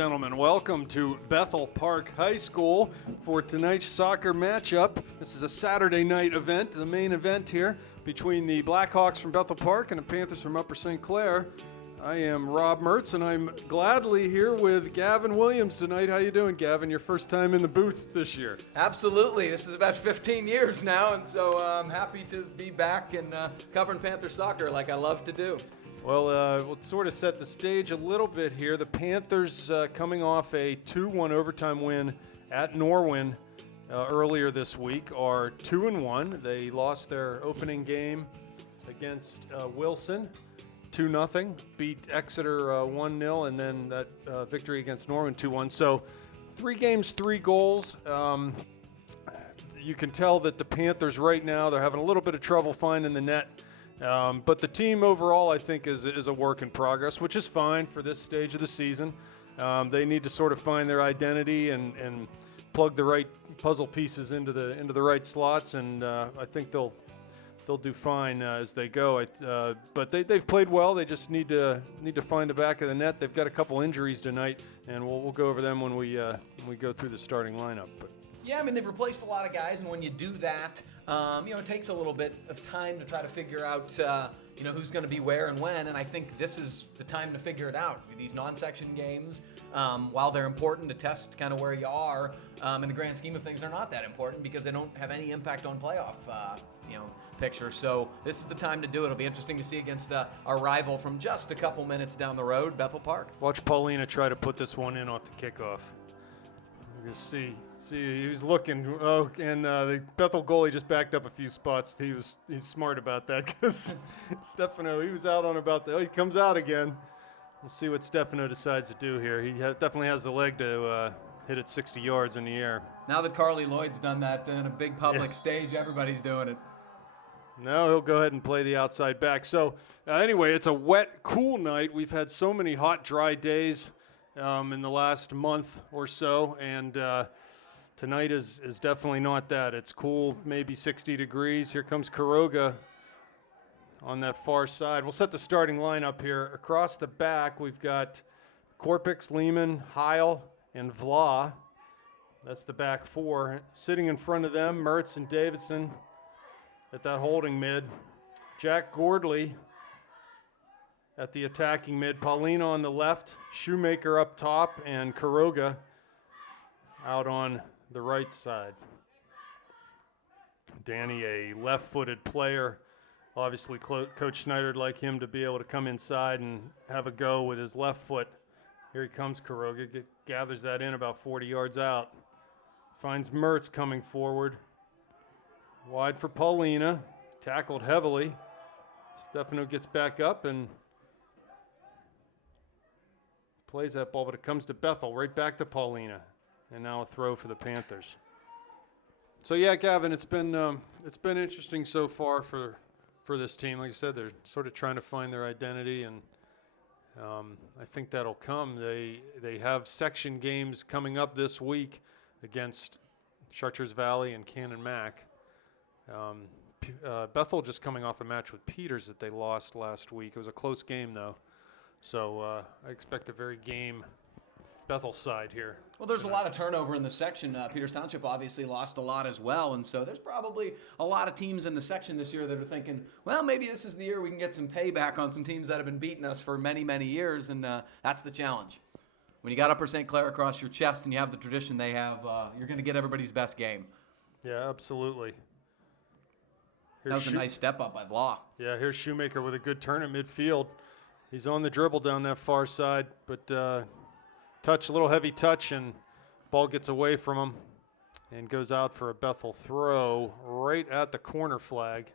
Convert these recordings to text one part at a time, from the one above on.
gentlemen, welcome to Bethel Park High School for tonight's soccer matchup. This is a Saturday night event, the main event here between the Blackhawks from Bethel Park and the Panthers from Upper St. Clair. I am Rob Mertz, and I'm gladly here with Gavin Williams tonight. How you doing, Gavin? Your first time in the booth this year. Absolutely. This is about 15 years now, and so I'm happy to be back and covering Panther soccer like I love to do. Well, we'll sort of set the stage a little bit here. The Panthers coming off a 2-1 overtime win at Norwin earlier this week are 2-1. They lost their opening game against Wilson 2-0, beat Exeter 1-0, and then that victory against Norwin 2-1. So 3 games, 3 goals. You can tell that the Panthers right now, they're having a little bit of trouble finding the net. But the team overall, I think, is a work in progress, which is fine for this stage of the season. They need to sort of find their identity and plug the right puzzle pieces into the right slots, and I think they'll do fine as they go. But they've played well. They just need to find the back of the net. They've got a couple injuries tonight, and we'll go over them when we go through the starting lineup. But yeah, I mean, they've replaced a lot of guys, and when you do that, it takes a little bit of time to try to figure out, who's going to be where and when, and I think this is the time to figure it out. These non-section games, while they're important to test kind of where you are, in the grand scheme of things, they're not that important because they don't have any impact on playoff, picture. So this is the time to do it. It'll be interesting to see against our rival from just a couple minutes down the road, Bethel Park. Watch Paulina try to put this one in off the kickoff. You can see he was looking. Oh, and the Bethel goalie just backed up a few spots. He's smart about that because Stefano, he was out on about that. Oh, he comes out again. We'll see what Stefano decides to do here. He definitely has the leg to hit it 60 yards in the air. Now that Carly Lloyd's done that in a big public stage, everybody's doing it. No, he'll go ahead and play the outside back. So anyway, it's a wet, cool night. We've had so many hot, dry days in the last month or so, and tonight is definitely not that. It's cool, maybe 60 degrees. Here comes Kuroga on that far side. We'll set the starting lineup here. Across the back, we've got Korpix, Lehman, Heil, and Vla. That's the back 4. Sitting in front of them, Mertz and Davidson at that holding mid. Jack Gordley at the attacking mid. Paulina on the left, Shoemaker up top, and Kuroga out on the right side. Danny, a left-footed player. Obviously, Coach Schneider would like him to be able to come inside and have a go with his left foot. Here he comes, Kuroga. Gathers that in about 40 yards out. Finds Mertz coming forward. Wide for Paulina. Tackled heavily. Stefano gets back up and plays that ball, but it comes to Bethel, right back to Paulina. And now a throw for the Panthers. So yeah, Gavin, it's been interesting so far for this team. Like I said, they're sort of trying to find their identity, and I think that'll come. They have section games coming up this week against Chartiers Valley and Cannon Mac. Bethel just coming off a match with Peters that they lost last week. It was a close game, though. So I expect a very game Bethel side here. Well, there's a lot of turnover in the section. Peters Township obviously lost a lot as well, and so there's probably a lot of teams in the section this year that are thinking, well, maybe this is the year we can get some payback on some teams that have been beating us for many, many years, and that's the challenge. When you got Upper St. Clair across your chest and you have the tradition they have, you're going to get everybody's best game. Yeah, absolutely. That was a nice step up by Vla. Yeah, here's Shoemaker with a good turn at midfield. He's on the dribble down that far side, but a little heavy touch, and ball gets away from him and goes out for a Bethel throw right at the corner flag.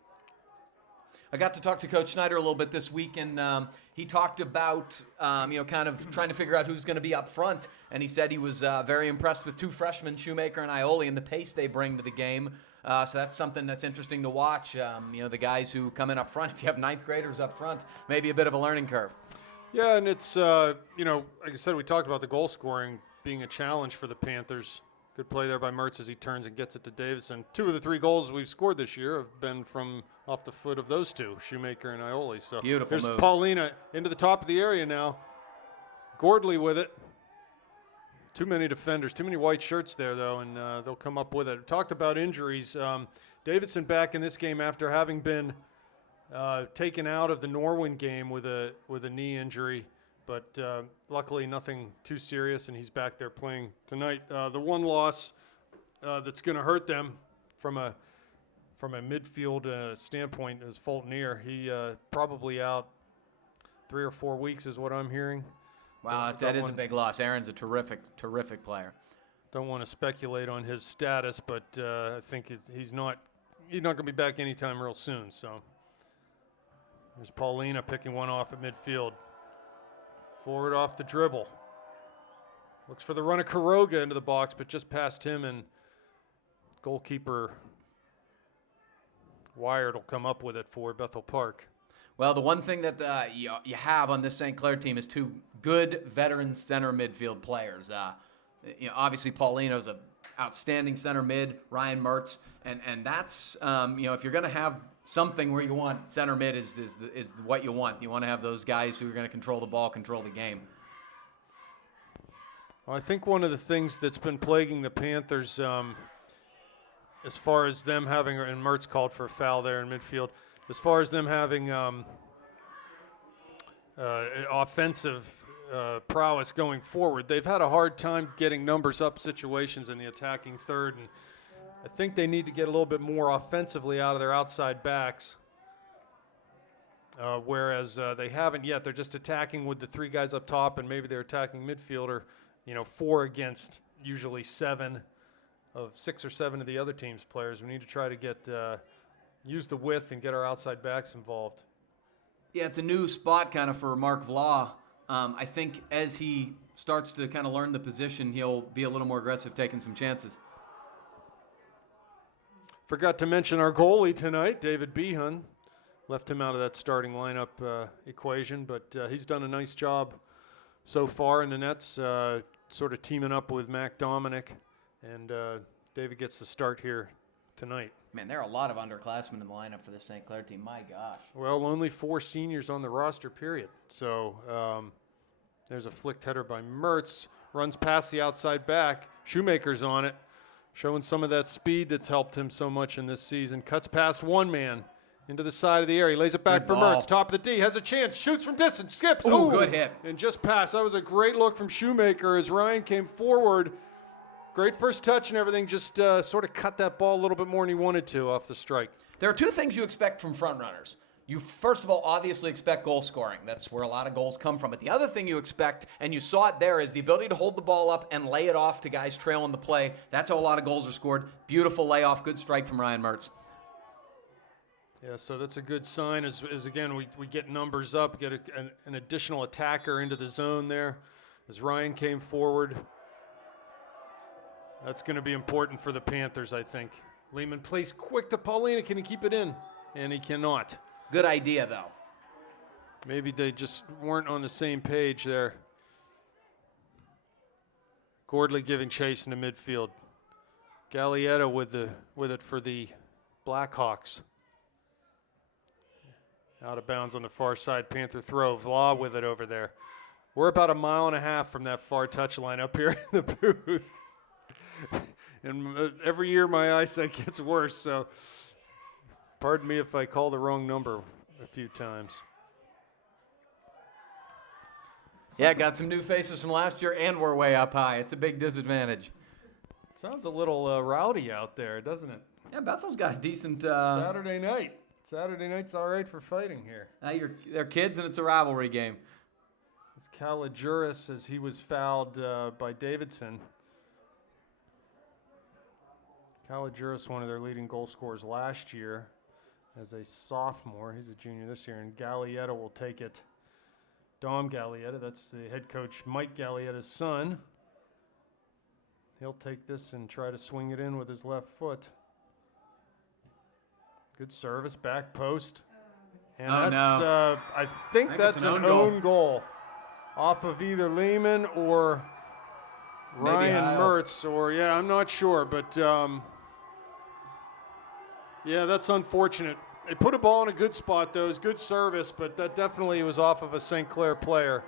I got to talk to Coach Schneider a little bit this week, and he talked about, kind of trying to figure out who's going to be up front, and he said he was very impressed with 2 freshmen, Shoemaker and Ioli, and the pace they bring to the game. So that's something that's interesting to watch. The guys who come in up front, if you have 9th graders up front, maybe a bit of a learning curve. Yeah, and it's, like I said, we talked about the goal scoring being a challenge for the Panthers. Good play there by Mertz as he turns and gets it to Davison. 2 of the 3 goals we've scored this year have been from off the foot of those 2, Shoemaker and Ioli. So beautiful here's move. Paulina into the top of the area now. Gordley with it. Too many defenders, too many white shirts there, though, and they'll come up with it. Talked about injuries. Davidson back in this game after having been taken out of the Norwin game with a knee injury, but luckily nothing too serious, and he's back there playing tonight. The one loss that's going to hurt them from a midfield standpoint is Fulton-Ear. He probably out 3 or 4 weeks is what I'm hearing. Wow, that is a big loss. Aaron's a terrific player. Don't want to speculate on his status, but I think he's not going to be back anytime real soon. So there's Paulina picking one off at midfield. Forward off the dribble. Looks for the run of Kuroga into the box, but just past him, and goalkeeper Wired will come up with it for Bethel Park. Well, the one thing that you have on this St. Clair team is 2 good veteran center midfield players. Obviously Paulino's an outstanding center mid, Ryan Mertz, and that's if you're going to have something where you want center mid is what you want. You want to have those guys who are going to control the ball, control the game. Well, I think one of the things that's been plaguing the Panthers, as far as them having, and Mertz called for a foul there in midfield, as far as them having offensive prowess going forward, they've had a hard time getting numbers up situations in the attacking third, and I think they need to get a little bit more offensively out of their outside backs, whereas they haven't yet. They're just attacking with the 3 guys up top, and maybe they're attacking midfielder, 4 against usually 7 of 6 or 7 of the other team's players. We need to try to get use the width and get our outside backs involved. Yeah, it's a new spot kind of for Mark Vlah. I think as he starts to kind of learn the position, he'll be a little more aggressive, taking some chances. Forgot to mention our goalie tonight, David Behan. Left him out of that starting lineup equation, but he's done a nice job so far in the nets, sort of teaming up with Mac Dominic, and David gets the start here tonight. Man, there are a lot of underclassmen in the lineup for the St. Clair team. My gosh. Well, only 4 seniors on the roster, period. So there's a flicked header by Mertz. Runs past the outside back. Shoemaker's on it, showing some of that speed that's helped him so much in this season. Cuts past one man into the side of the area. Lays it back Good for ball. Mertz. Top of the D. Has a chance. Shoots from distance. Skips. Ooh, good hit. And just past. That was a great look from Shoemaker as Ryan came forward. Great first touch and everything, just sort of cut that ball a little bit more than he wanted to off the strike. There are 2 things you expect from front runners. You, first of all, obviously expect goal scoring. That's where a lot of goals come from. But the other thing you expect, and you saw it there, is the ability to hold the ball up and lay it off to guys trailing the play. That's how a lot of goals are scored. Beautiful layoff, good strike from Ryan Mertz. Yeah, so that's a good sign as again, we get numbers up, get an additional attacker into the zone there as Ryan came forward. That's going to be important for the Panthers, I think. Lehman plays quick to Paulina. Can he keep it in? And he cannot. Good idea, though. Maybe they just weren't on the same page there. Gordley giving chase in the midfield. Gallietta with it for the Blackhawks. Out of bounds on the far side. Panther throw. Vlah with it over there. We're about 1.5 miles from that far touch line up here in the booth. And every year my eyesight gets worse, so pardon me if I call the wrong number a few times. Yeah, got some new faces from last year, and we're way up high. It's a big disadvantage. Sounds a little rowdy out there, doesn't it? Yeah, Bethel's got a decent... Saturday night. Saturday night's all right for fighting here. They're kids, and it's a rivalry game. It's Caligiuris as he was fouled by Davidson. Caligiuris, one of their leading goal scorers last year as a sophomore. He's a junior this year, and Gallietta will take it. Dom Gallietta, that's the head coach Mike Gallietta's son. He'll take this and try to swing it in with his left foot. Good service, back post. And no. I think that's an own goal off of either Lehman or Ryan Mertz, or I'm not sure, but that's unfortunate. They put a ball in a good spot, though. It was good service, but that definitely was off of a St. Clair player.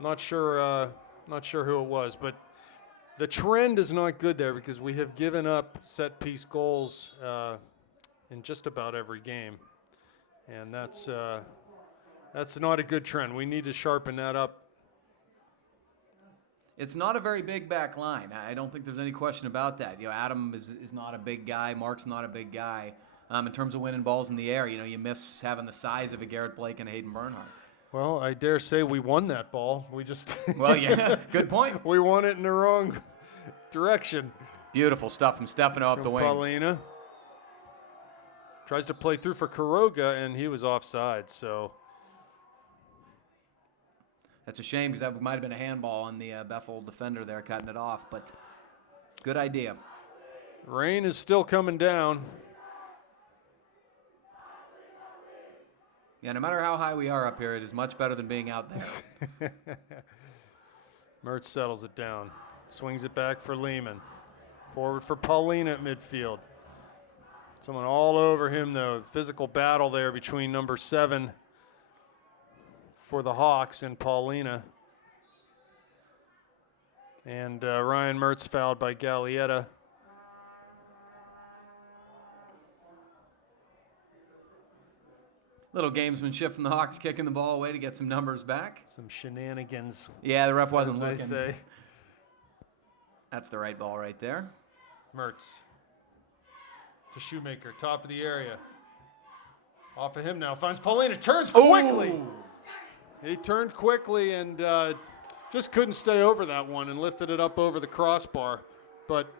Not sure who it was, but The trend is not good there because we have given up set-piece goals in just about every game, and that's not a good trend. We need to sharpen that up. It's not a very big back line. I don't think there's any question about that. Adam is not a big guy. Mark's not a big guy. In terms of winning balls in the air, you miss having the size of a Garrett Blake and a Hayden Bernhardt. Well, I dare say we won that ball. We just well, yeah, good point. We won it in the wrong direction. Beautiful stuff from Stefano up the wing. Paulina tries to play through for Quiroga, and he was offside. So that's a shame because that might have been a handball on the Bethel defender there, cutting it off. But good idea. Rain is still coming down. Yeah, no matter how high we are up here, it is much better than being out there. Mertz settles it down. Swings it back for Lehman. Forward for Paulina at midfield. Someone all over him, though. Physical battle there between number 7 for the Hawks and Paulina. And Ryan Mertz fouled by Gallietta. Little gamesmanship from the Hawks, kicking the ball away to get some numbers back. Some shenanigans. Yeah, the ref wasn't as looking. they say. That's the right ball right there. Mertz to Shoemaker, top of the area. Off of him now, finds Paulina, turns quickly. Ooh. He turned quickly and just couldn't stay over that one and lifted it up over the crossbar. But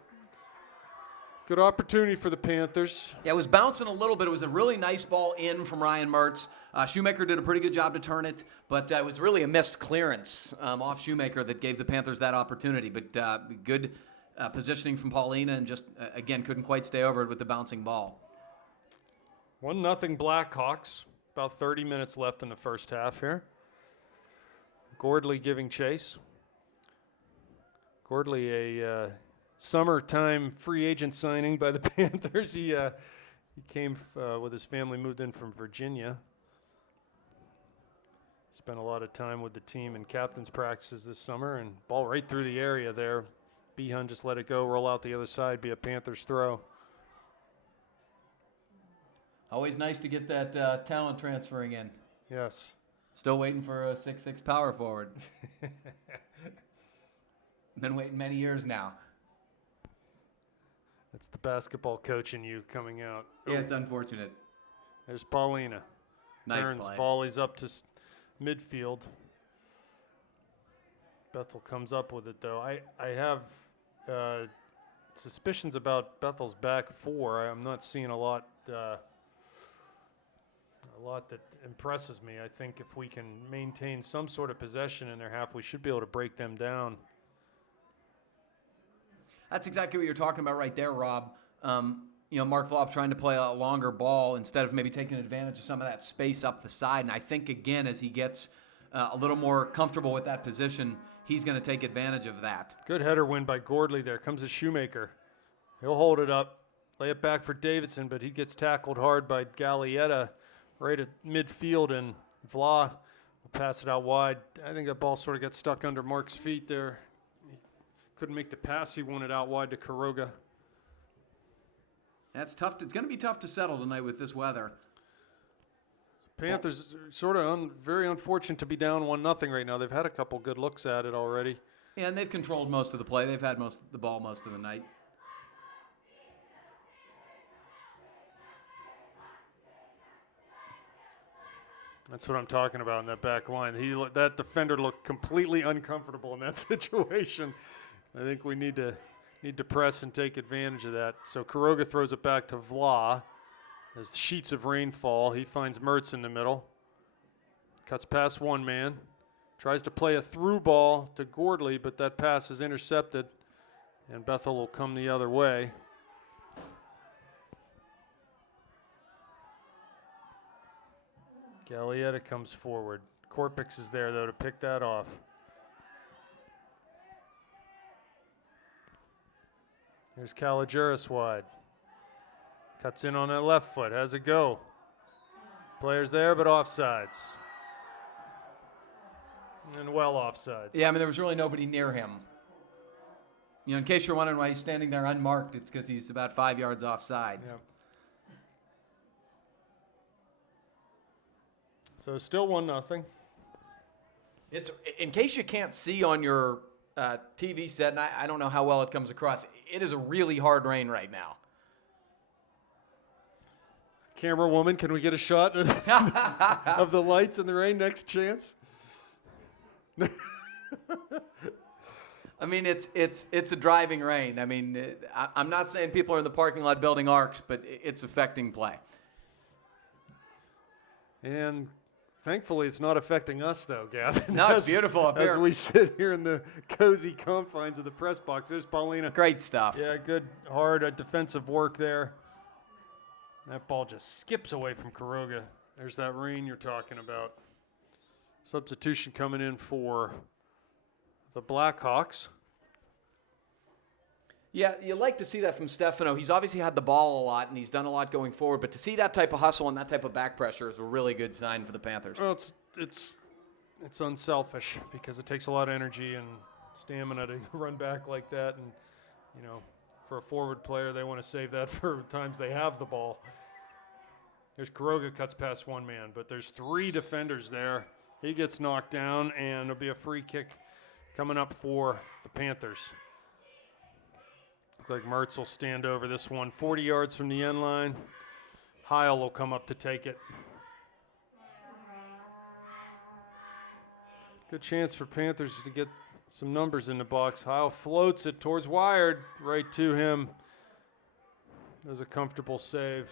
good opportunity for the Panthers. Yeah, it was bouncing a little bit. It was a really nice ball in from Ryan Mertz. Shoemaker did a pretty good job to turn it, but it was really a missed clearance off Shoemaker that gave the Panthers that opportunity. But good positioning from Paulina and just, again, couldn't quite stay over it with the bouncing ball. 1-0 Blackhawks. About 30 minutes left in the first half here. Gordley giving chase. Gordley, a summertime free agent signing by the Panthers. He came with his family, moved in from Virginia. Spent a lot of time with the team in captain's practices this summer, and ball right through the area there. Behan just let it go, roll out the other side, be a Panthers throw. Always nice to get that talent transferring in. Yes. Still waiting for a 6'6" power forward. Been waiting many years now. That's the basketball coach in you coming out. Yeah, it's unfortunate. There's Paulina. Nice Turns, play. volleys up to midfield. Bethel comes up with it, though. I have suspicions about Bethel's back four. I'm not seeing a lot that impresses me. I think if we can maintain some sort of possession in their half, we should be able to break them down. That's exactly what you're talking about right there, Rob. Mark Vlob trying to play a longer ball instead of maybe taking advantage of some of that space up the side. And I think, again, as he gets a little more comfortable with that position, he's going to take advantage of that. Good header win by Gordley there. Comes a Shoemaker. He'll hold it up, lay it back for Davidson, but he gets tackled hard by Gallietta right at midfield, and Vla will pass it out wide. I think that ball sort of got stuck under Mark's feet there. He couldn't make the pass. He wanted out wide to Quiroga. That's tough. It's going to be tough to settle tonight with this weather. Panthers sort of very unfortunate to be down 1-0 right now. They've had a couple good looks at it already. Yeah, and they've controlled most of the play. They've had the ball most of the night. That's what I'm talking about in that back line. That defender looked completely uncomfortable in that situation. I think we need to press and take advantage of that. So Quiroga throws it back to Vla. As sheets of rain fall, he finds Mertz in the middle. Cuts past one man. Tries to play a through ball to Gordley, but that pass is intercepted, and Bethel will come the other way. Gallietta comes forward. Korpix is there, though, to pick that off. Here's Kalogeris wide. Cuts in on that left foot. How's it go? Players there, but offsides. And well offsides. Yeah, I mean, there was really nobody near him. In case you're wondering why he's standing there unmarked, it's because he's about 5 yards off sides. Yep. So still 1-0. It's in case you can't see on your TV set, and I don't know how well it comes across. It is a really hard rain right now. Camera woman, can we get a shot of the lights in the rain? Next chance. I mean, it's a driving rain. I mean, I'm not saying people are in the parking lot building arcs, but it's affecting play. And thankfully, it's not affecting us, though, Gavin. No, it's beautiful up here. As we sit here in the cozy confines of the press box, there's Paulina. Great stuff. Yeah, good, hard defensive work there. That ball just skips away from Quiroga. There's that rain you're talking about. Substitution coming in for the Blackhawks. Yeah, you like to see that from Stefano. He's obviously had the ball a lot, and he's done a lot going forward. But to see that type of hustle and that type of back pressure is a really good sign for the Panthers. Well, it's unselfish because it takes a lot of energy and stamina to run back like that. And, for a forward player, they want to save that for times they have the ball. There's Quiroga cuts past one man, but there's 3 defenders there. He gets knocked down, and it'll be a free kick coming up for the Panthers. Looks like Mertz will stand over this one. 40 yards from the end line. Heil will come up to take it. Good chance for Panthers to get some numbers in the box. Heil floats it towards Wired, right to him. There's a comfortable save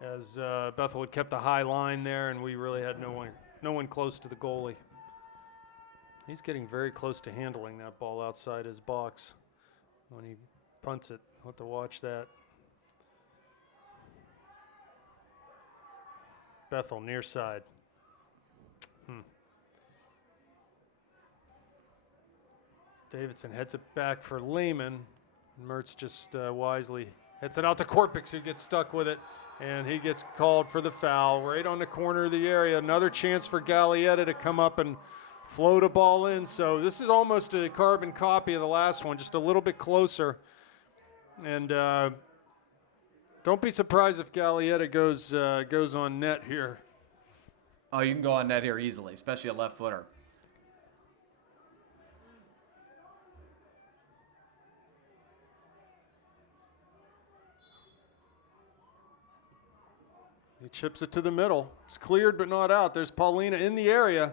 as Bethel had kept a high line there, and we really had no one close to the goalie. He's getting very close to handling that ball outside his box. When he punts it, we'll have to watch that. Bethel near side. Davidson heads it back for Lehman. Mertz just wisely hits it out to Korpix, who gets stuck with it, and he gets called for the foul right on the corner of the area. Another chance for Gallietta to come up and float a ball in. So this is almost a carbon copy of the last one, just a little bit closer. And don't be surprised if Gallietta goes on net here. Oh, you can go on net here easily, especially a left footer. He chips it to the middle. It's cleared but not out. There's Paulina in the area.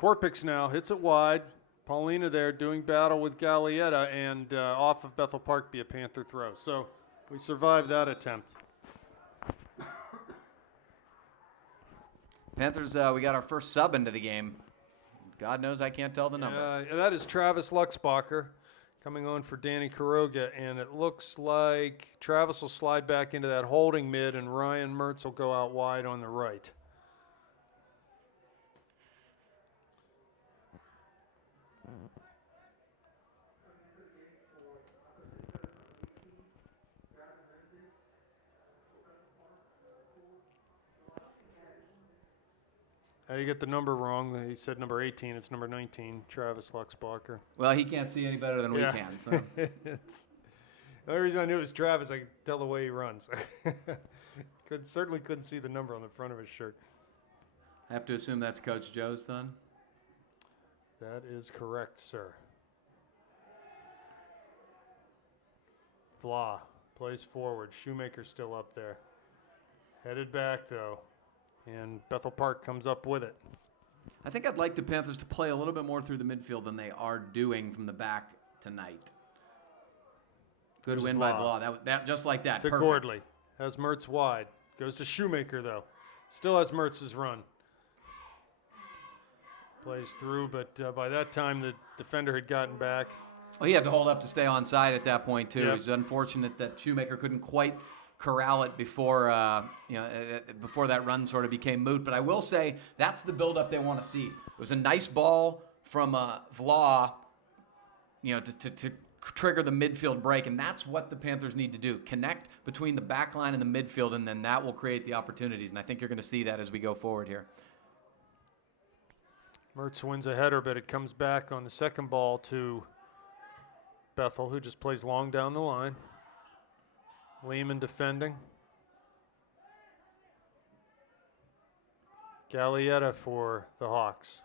Korpix now hits it wide. Paulina there doing battle with Gallietta, and off of Bethel Park be a Panther throw. So we survived that attempt. Panthers, we got our first sub into the game. God knows I can't tell the number. That is Travis Luxbacher coming on for Danny Quiroga, and it looks like Travis will slide back into that holding mid, and Ryan Mertz will go out wide on the right. You get the number wrong. He said number 18. It's number 19, Travis Luxbacher. Well, he can't see any better than we can. So. The only reason I knew it was Travis, I could tell the way he runs. Certainly couldn't see the number on the front of his shirt. I have to assume that's Coach Joe's son? That is correct, sir. Vla plays forward. Shoemaker's still up there. Headed back, though. And Bethel Park comes up with it. I think I'd like the Panthers to play a little bit more through the midfield than they are doing from the back tonight. Good win by Vla. That just like that. To Perfect. Gordley. Has Mertz wide. Goes to Shoemaker, though. Still has Mertz's run. Plays through, but by that time the defender had gotten back. Well, he had to hold up to stay onside at that point, too. Yep. It's unfortunate that Shoemaker couldn't quite corral it before before that run sort of became moot. But I will say that's the buildup they want to see. It was a nice ball from Vla, to trigger the midfield break, and that's what the Panthers need to do. Connect between the back line and the midfield, and then that will create the opportunities. And I think you're going to see that as we go forward here. Mertz wins a header, but it comes back on the second ball to Bethel, who just plays long down the line. Lehman defending. Gallietta for the Hawks.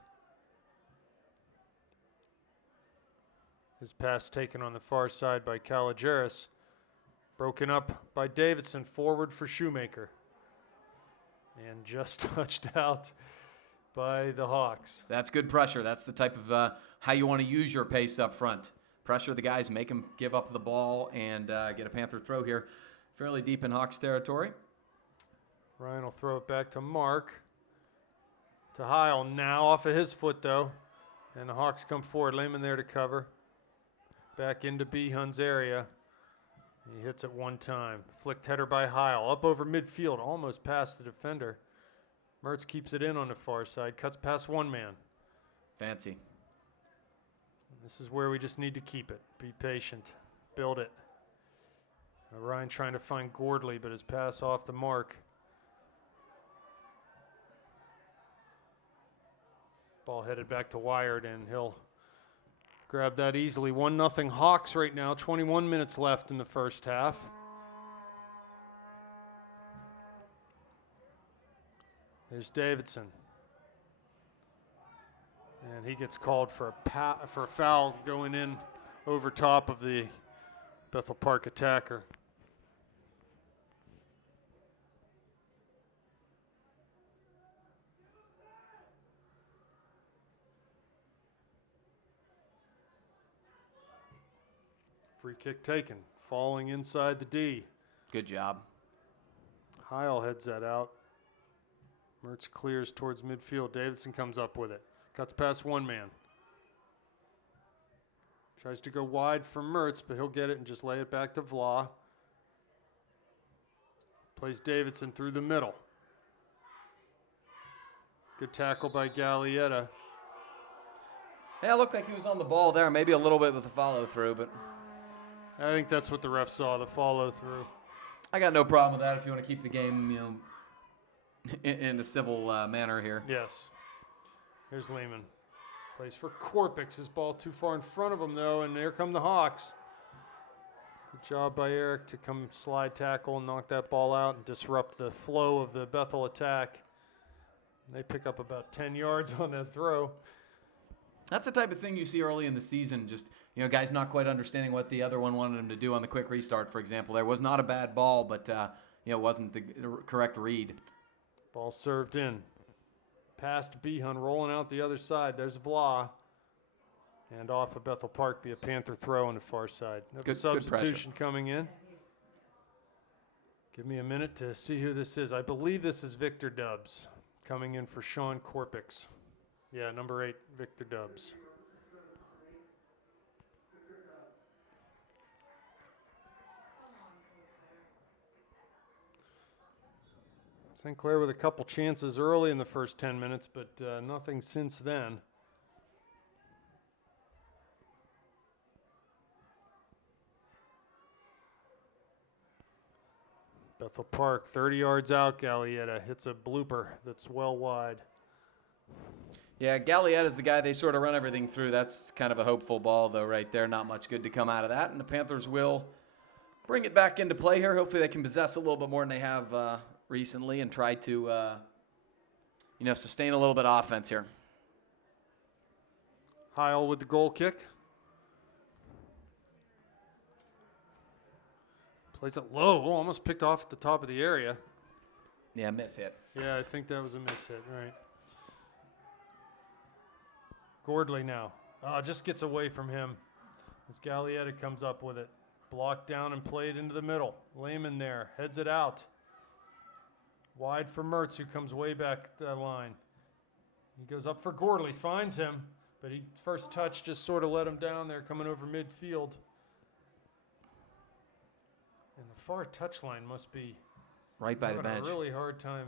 His pass taken on the far side by Caligeris. Broken up by Davidson, forward for Shoemaker. And just touched out by the Hawks. That's good pressure. That's the type of how you want to use your pace up front. Pressure the guys, make them give up the ball, and get a Panther throw here fairly deep in Hawks territory. Ryan will throw it back to Mark. To Heil now off of his foot, though. And the Hawks come forward. Lehman there to cover. Back into Behun's area. He hits it one time. Flicked header by Heil. Up over midfield, almost past the defender. Mertz keeps it in on the far side. Cuts past one man. Fancy. This is where we just need to keep it. Be patient. Build it. Ryan trying to find Gordley, but his pass off the mark. Ball headed back to Wired, and he'll grab that easily. 1-0 Hawks right now. 21 minutes left in the first half. There's Davidson. And he gets called for a foul going in over top of the Bethel Park attacker. Free kick taken, falling inside the D. Good job. Heil heads that out. Mertz clears towards midfield. Davidson comes up with it. Cuts past one man. Tries to go wide for Mertz, but he'll get it and just lay it back to Vla. Plays Davidson through the middle. Good tackle by Gallietta. Yeah, it looked like he was on the ball there. Maybe a little bit with the follow through, but I think that's what the ref saw, the follow through. I got no problem with that if you want to keep the game, in a civil manner here. Yes. Here's Lehman. Plays for Korpix. His ball too far in front of him, though, and here come the Hawks. Good job by Eric to come slide tackle and knock that ball out and disrupt the flow of the Bethel attack. They pick up about 10 yards on that throw. That's the type of thing you see early in the season. Just, guys not quite understanding what the other one wanted him to do on the quick restart, for example. There was not a bad ball, but, it wasn't the correct read. Ball served in. Past Behun, rolling out the other side. There's Vla. And off of Bethel Park, be a Panther throw on the far side. Good substitution coming in. Give me a minute to see who this is. I believe this is Victor Dubs coming in for Sean Korpix. Yeah, number 8, Victor Dubs. St. Clair with a couple chances early in the first 10 minutes, but nothing since then. Bethel Park, 30 yards out, Gallietta hits a blooper that's well wide. Yeah, Gallietta's the guy they sort of run everything through. That's kind of a hopeful ball, though, right there. Not much good to come out of that. And the Panthers will bring it back into play here. Hopefully they can possess a little bit more than they have recently and try to, sustain a little bit of offense here. Heil with the goal kick. Plays it low. Oh, almost picked off at the top of the area. Yeah, miss hit. Yeah, I think that was a miss hit, right. Gordley now. Just gets away from him as Gallietta comes up with it. Blocked down and played into the middle. Lehman there. Heads it out. Wide for Mertz, who comes way back that line. He goes up for Gordley. Finds him. But he first touch just sort of let him down there coming over midfield. And the far touchline must be right by the bench. A really hard time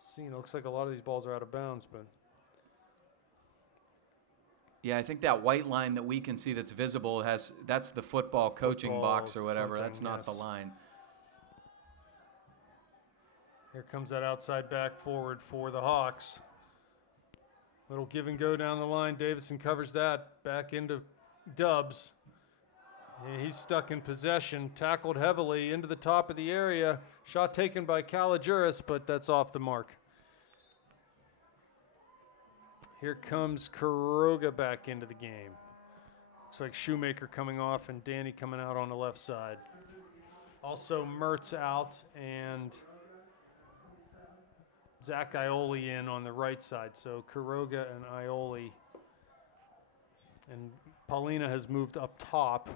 seeing. It looks like a lot of these balls are out of bounds, but yeah, I think that white line that we can see that's visible that's the football coaching box or whatever. That's not the line. Here comes that outside back forward for the Hawks. Little give and go down the line. Davidson covers that. Back into Dubs. And he's stuck in possession, tackled heavily into the top of the area. Shot taken by Caligiuris, but that's off the mark. Here comes Kuroga back into the game. Looks like Shoemaker coming off and Danny coming out on the left side. Also Mertz out and Zach Ioli in on the right side. So Kuroga and Ioli. And Paulina has moved up top.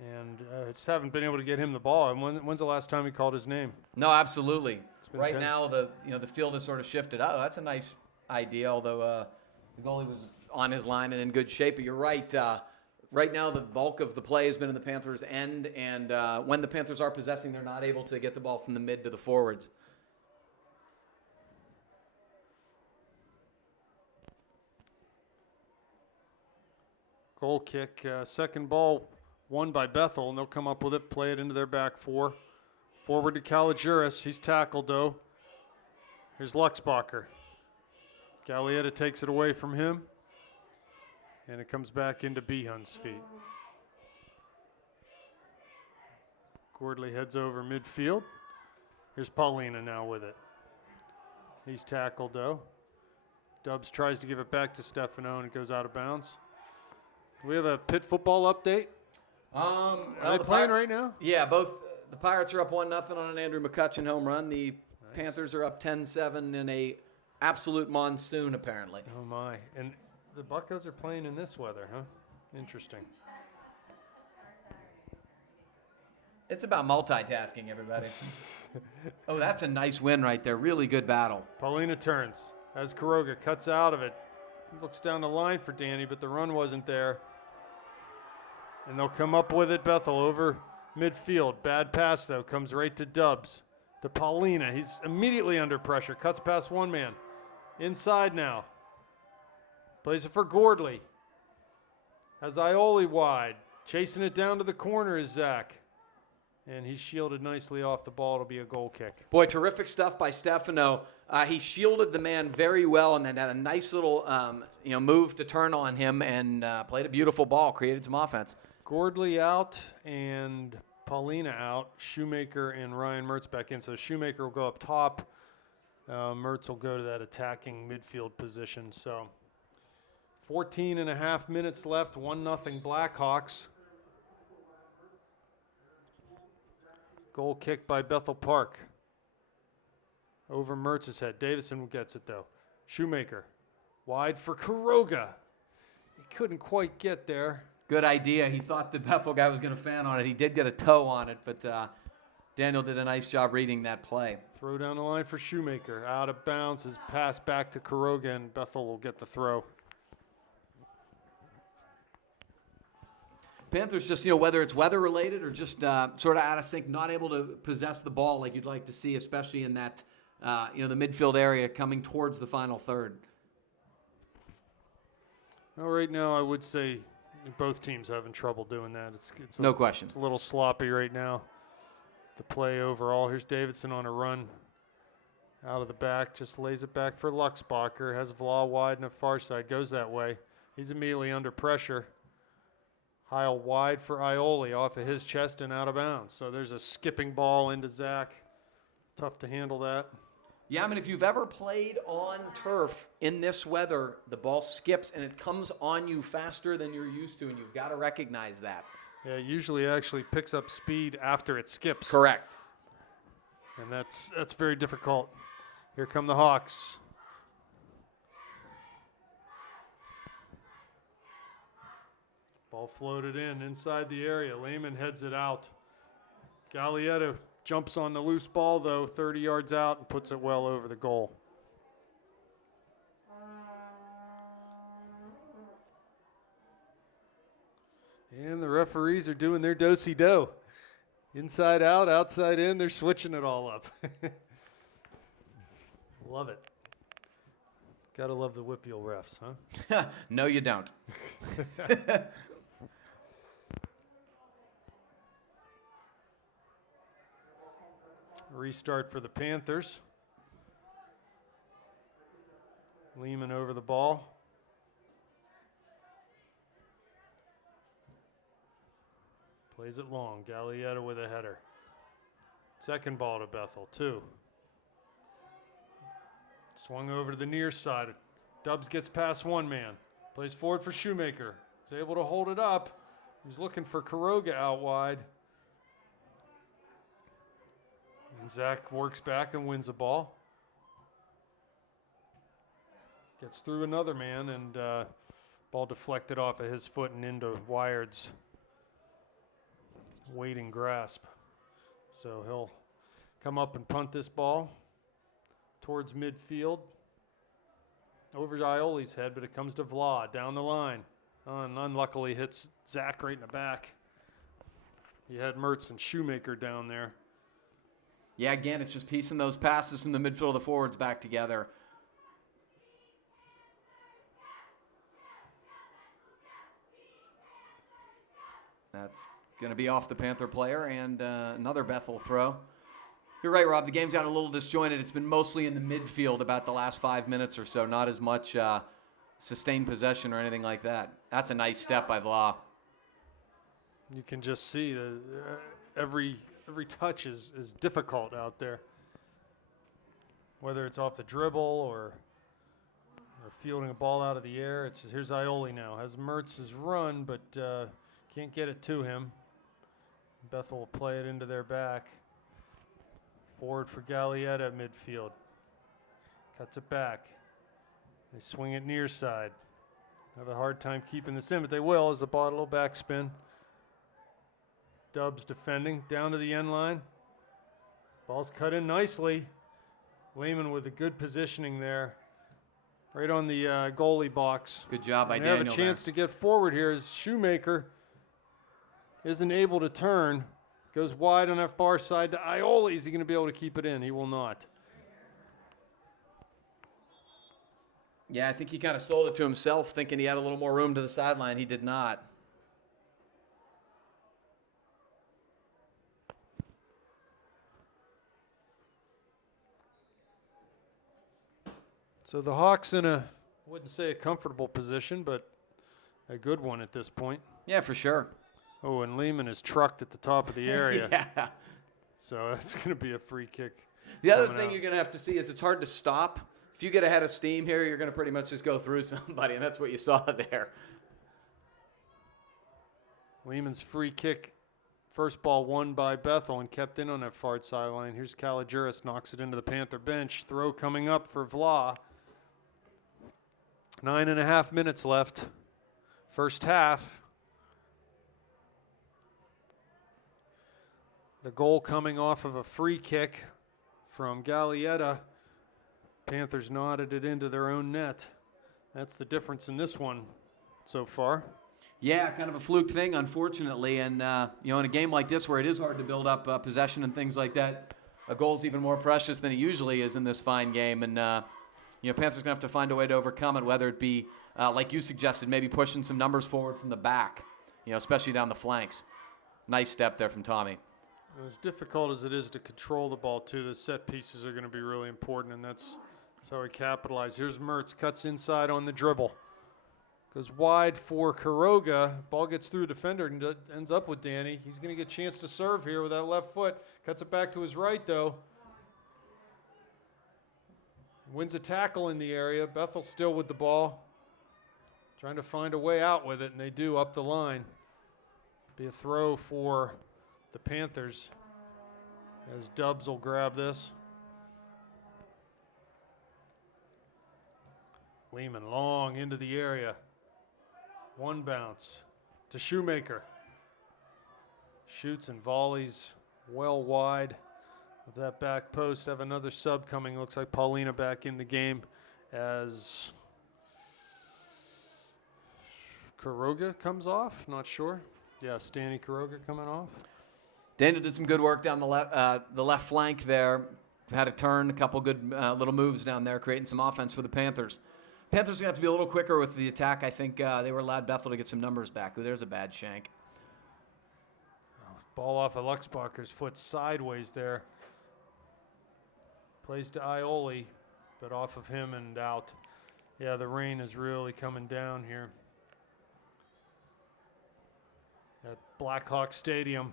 And just haven't been able to get him the ball. And when's the last time he called his name? No, absolutely. Right 10. now, the field has sort of shifted. Oh, that's a nice idea. Although the goalie was on his line and in good shape. But you're right. Right now, the bulk of the play has been in the Panthers' end, and when the Panthers are possessing, they're not able to get the ball from the mid to the forwards. Goal kick, second ball won by Bethel, and they'll come up with it, play it into their back four. Forward to Caligiuris. He's tackled, though. Here's Luxbacher. Gallietta takes it away from him, and it comes back into Behun's feet. Gordley heads over midfield. Here's Paulina now with it. He's tackled, though. Dubs tries to give it back to Stefano, and it goes out of bounds. Do we have a Pitt football update? Are they playing right now? Yeah, both. The Pirates are up 1-0 on an Andrew McCutcheon home run. The Panthers are up 10-7 in a absolute monsoon, apparently. Oh, my. And the Buccos are playing in this weather, huh? Interesting. It's about multitasking, everybody. Oh, that's a nice win right there. Really good battle. Paulina turns as Kuroga cuts out of it. Looks down the line for Danny, but the run wasn't there. And they'll come up with it. Bethel over midfield. Bad pass, though. Comes right to Dubs. To Paulina. He's immediately under pressure. Cuts past one man. Inside now. Plays it for Gordley. Has Ioli wide. Chasing it down to the corner is Zach. And he's shielded nicely off the ball. It'll be a goal kick. Boy, terrific stuff by Stefano. He shielded the man very well and then had a nice little move to turn on him and played a beautiful ball, created some offense. Gordley out and Paulina out. Shoemaker and Ryan Mertz back in. So Shoemaker will go up top. Mertz will go to that attacking midfield position. So 14 and a half minutes left. 1-0 Blackhawks. Goal kick by Bethel Park. Over Mertz's head. Davison gets it, though. Shoemaker. Wide for Kuroga. He couldn't quite get there. Good idea. He thought the Bethel guy was going to fan on it. He did get a toe on it, but Daniel did a nice job reading that play. Throw down the line for Shoemaker. Out of bounds. His pass back to Kuroga, and Bethel will get the throw. Panthers just, whether it's weather related or just sort of out of sync, not able to possess the ball like you'd like to see, especially in that, the midfield area coming towards the final third. Well, right now I would say both teams having trouble doing that. It's no question. It's a little sloppy right now. The play overall. Here's Davidson on a run out of the back. Just lays it back for Luxbacher. Has Vla wide and a far side. Goes that way. He's immediately under pressure. Heil wide for Ioli off of his chest and out of bounds. So there's a skipping ball into Zach. Tough to handle that. Yeah, I mean, if you've ever played on turf in this weather, the ball skips and it comes on you faster than you're used to, and you've got to recognize that. Yeah, usually actually picks up speed after it skips. Correct. And that's very difficult. Here come the Hawks. Ball floated inside the area. Lehman heads it out. Gallietta jumps on the loose ball, though, 30 yards out and puts it well over the goal. And the referees are doing their do-si-do. Inside out, outside in, they're switching it all up. Love it. Gotta love the WPIAL refs, huh? No, you don't. Restart for the Panthers. Lehman over the ball. Plays it long. Gallietta with a header. Second ball to Bethel, 2. Swung over to the near side. Dubs gets past one man. Plays forward for Shoemaker. He's able to hold it up. He's looking for Kuroga out wide. And Zach works back and wins the ball. Gets through another man, and ball deflected off of his foot and into Wired's waiting grasp. So he'll come up and punt this ball towards midfield. Over Ioli's head, but it comes to Vla down the line. And unluckily hits Zach right in the back. He had Mertz and Shoemaker down there. Yeah, again, it's just piecing those passes from the midfield of the forwards back together. That's going to be off the Panther player, and another Bethel throw. You're right, Rob. The game's gotten a little disjointed. It's been mostly in the midfield about the last 5 minutes or so, not as much sustained possession or anything like that. That's a nice step by Vla. You can just see every touch is difficult out there. Whether it's off the dribble or fielding a ball out of the air. Here's Ioli now. Has Mertz's run, but can't get it to him. Bethel will play it into their back. Forward for Gallietta at midfield. Cuts it back. They swing it near side. Have a hard time keeping this in, but they will as the ball, a little backspin. Dubs defending down to the end line. Ball's cut in nicely. Lehman with a good positioning there. Right on the goalie box. Good job by and Daniel. They have a chance to get forward here as Shoemaker isn't able to turn. Goes wide on that far side to Ioli. Is he going to be able to keep it in? He will not. Yeah, I think he kind of sold it to himself, thinking he had a little more room to the sideline. He did not. So the Hawks in I wouldn't say a comfortable position, but a good one at this point. Yeah, for sure. Oh, and Lehman is trucked at the top of the area. Yeah. So that's going to be a free kick. The other thing you're going to have to see is it's hard to stop. If you get ahead of steam here, you're going to pretty much just go through somebody, and that's what you saw there. Lehman's free kick. First ball won by Bethel and kept in on that far sideline. Here's Kalijuris, knocks it into the Panther bench. Throw coming up for Vla. 9.5 minutes left. First half. The goal coming off of a free kick from Gallietta. Panthers nodded it into their own net. That's the difference in this one so far. Yeah, kind of a fluke thing, unfortunately. And, in a game like this where it is hard to build up possession and things like that, a goal's even more precious than it usually is in this fine game. And, Panthers going to have to find a way to overcome it, whether it be, like you suggested, maybe pushing some numbers forward from the back, especially down the flanks. Nice step there from Tommy. As difficult as it is to control the ball, too, the set pieces are going to be really important, and that's how we capitalize. Here's Mertz, cuts inside on the dribble. Goes wide for Kuroga. Ball gets through a defender and ends up with Danny. He's going to get a chance to serve here with that left foot. Cuts it back to his right, though. Wins a tackle in the area. Bethel still with the ball. Trying to find a way out with it, and they do up the line. Be a throw for the Panthers as Dubs will grab this. Lehman long into the area. One bounce to Shoemaker. Shoots and volleys well wide of that back post. Have another sub coming. Looks like Paulina back in the game as Kuroga comes off. Not sure. Yeah, Stanley Kuroga coming off. Daniel did some good work down the left flank there. Had a turn, a couple good little moves down there, creating some offense for the Panthers. Panthers going to have to be a little quicker with the attack. I think they were allowed Bethel to get some numbers back. Ooh, there's a bad shank. Ball off of Luxbacher's foot sideways there. Plays to Ioli, but off of him and out. Yeah, the rain is really coming down here. at Blackhawk Stadium.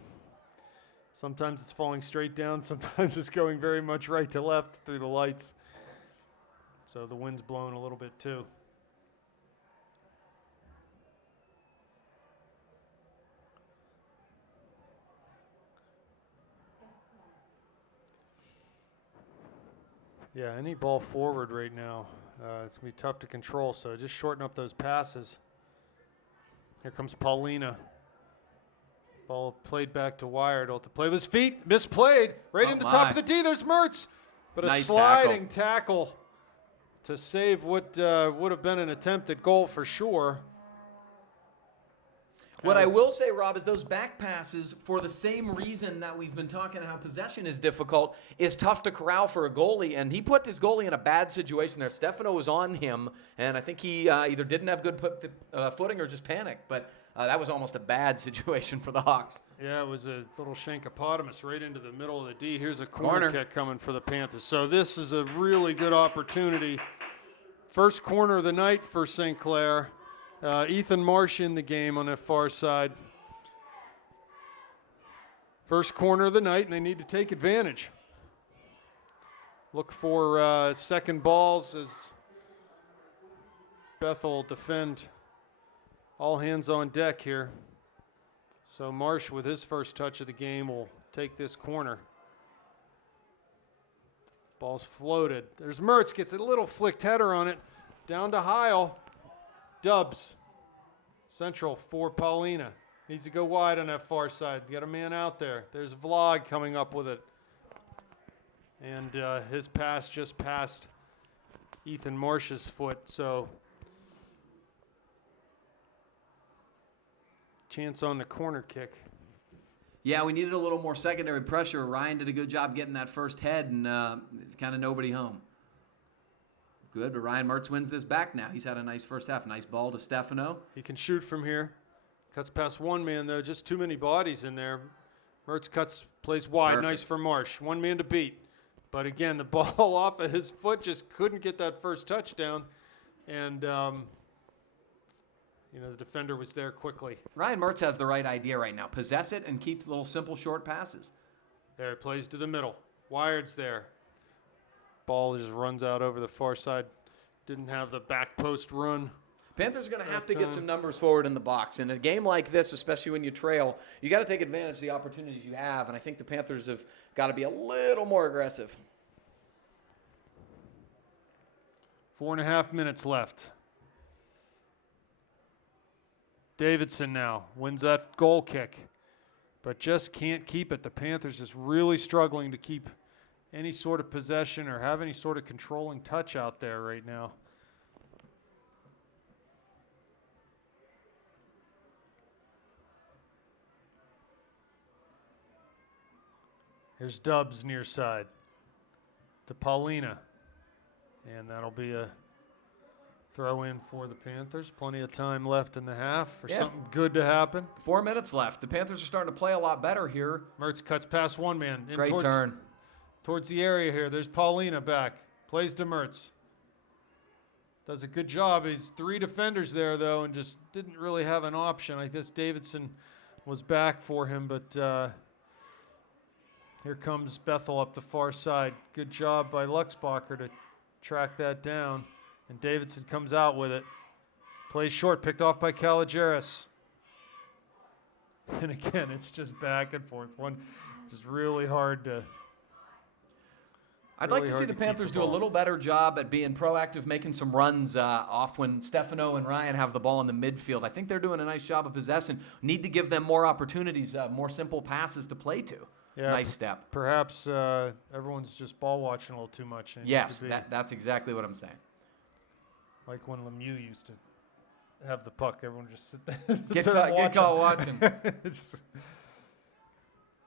Sometimes it's falling straight down, sometimes it's going very much right to left through the lights. So the wind's blowing a little bit too. Yeah, any ball forward right now, it's going to be tough to control, so just shorten up those passes. Here comes Paulina. Ball played back to Wired. To play with his feet, misplayed, right into the top of the D. There's Mertz, but nice a sliding tackle to save what would have been an attempt at goal for sure. What I will say, Rob, is those back passes, for the same reason that we've been talking how possession is difficult, is tough to corral for a goalie, and he put his goalie in a bad situation there. Stefano was on him, and I think he either didn't have good footing or just panicked, but that was almost a bad situation for the Hawks. Yeah, it was a little shankopotamus right into the middle of the D. Here's a corner kick coming for the Panthers. So this is a really good opportunity. First corner of the night for St. Clair. Ethan Marsh in the game on that far side. First corner of the night, and they need to take advantage. Look for second balls as Bethel defend. All hands on deck here. So Marsh, with his first touch of the game, will take this corner. Ball's floated. There's Mertz, gets a little flicked header on it. Down to Heil. Dubs. Central for Paulina. Needs to go wide on that far side. Got a man out there. There's Vlog coming up with it. And his pass just passed Ethan Marsh's foot. So chance on the corner kick. Yeah, we needed a little more secondary pressure. Ryan did a good job getting that first head and kind of nobody home. Good, but Ryan Mertz wins this back now. He's had a nice first half. Nice ball to Stefano. He can shoot from here. Cuts past one man, though. Just too many bodies in there. Mertz cuts, plays wide. Perfect. Nice for Marsh. One man to beat. But again, the ball off of his foot just couldn't get that first touchdown. And, the defender was there quickly. Ryan Mertz has the right idea right now. Possess it and keep little simple short passes. There, it plays to the middle. Wired's there. Ball just runs out over the far side. Didn't have the back post run. Panthers are going to have to get some numbers forward in the box. In a game like this, especially when you trail, you got to take advantage of the opportunities you have, and I think the Panthers have got to be a little more aggressive. 4.5 minutes left. Davidson now wins that goal kick, but just can't keep it. The Panthers just really struggling to keep any sort of possession or have any sort of controlling touch out there right now. Here's Dubs near side to Paulina, and that'll be a throw in for the Panthers. Plenty of time left in the half for something good to happen. 4 minutes left. The Panthers are starting to play a lot better here. Mertz cuts past one man. Great turn. Towards the area here. There's Paulina back. Plays to Mertz. Does a good job. He's 3 defenders there, though, and just didn't really have an option. I guess Davidson was back for him, but here comes Bethel up the far side. Good job by Luxbacher to track that down. And Davidson comes out with it. Plays short, picked off by Caligeris. And again, it's just back and forth. One just really hard to... I'd like to see the Panthers do a little better job at being proactive, making some runs off when Stefano and Ryan have the ball in the midfield. I think they're doing a nice job of possession. Need to give them more opportunities, more simple passes to play to. Yeah, nice step. Perhaps everyone's just ball watching a little too much. Yes, that's exactly what I'm saying. Like when Lemieux used to have the puck, everyone just sit there. Get caught watching.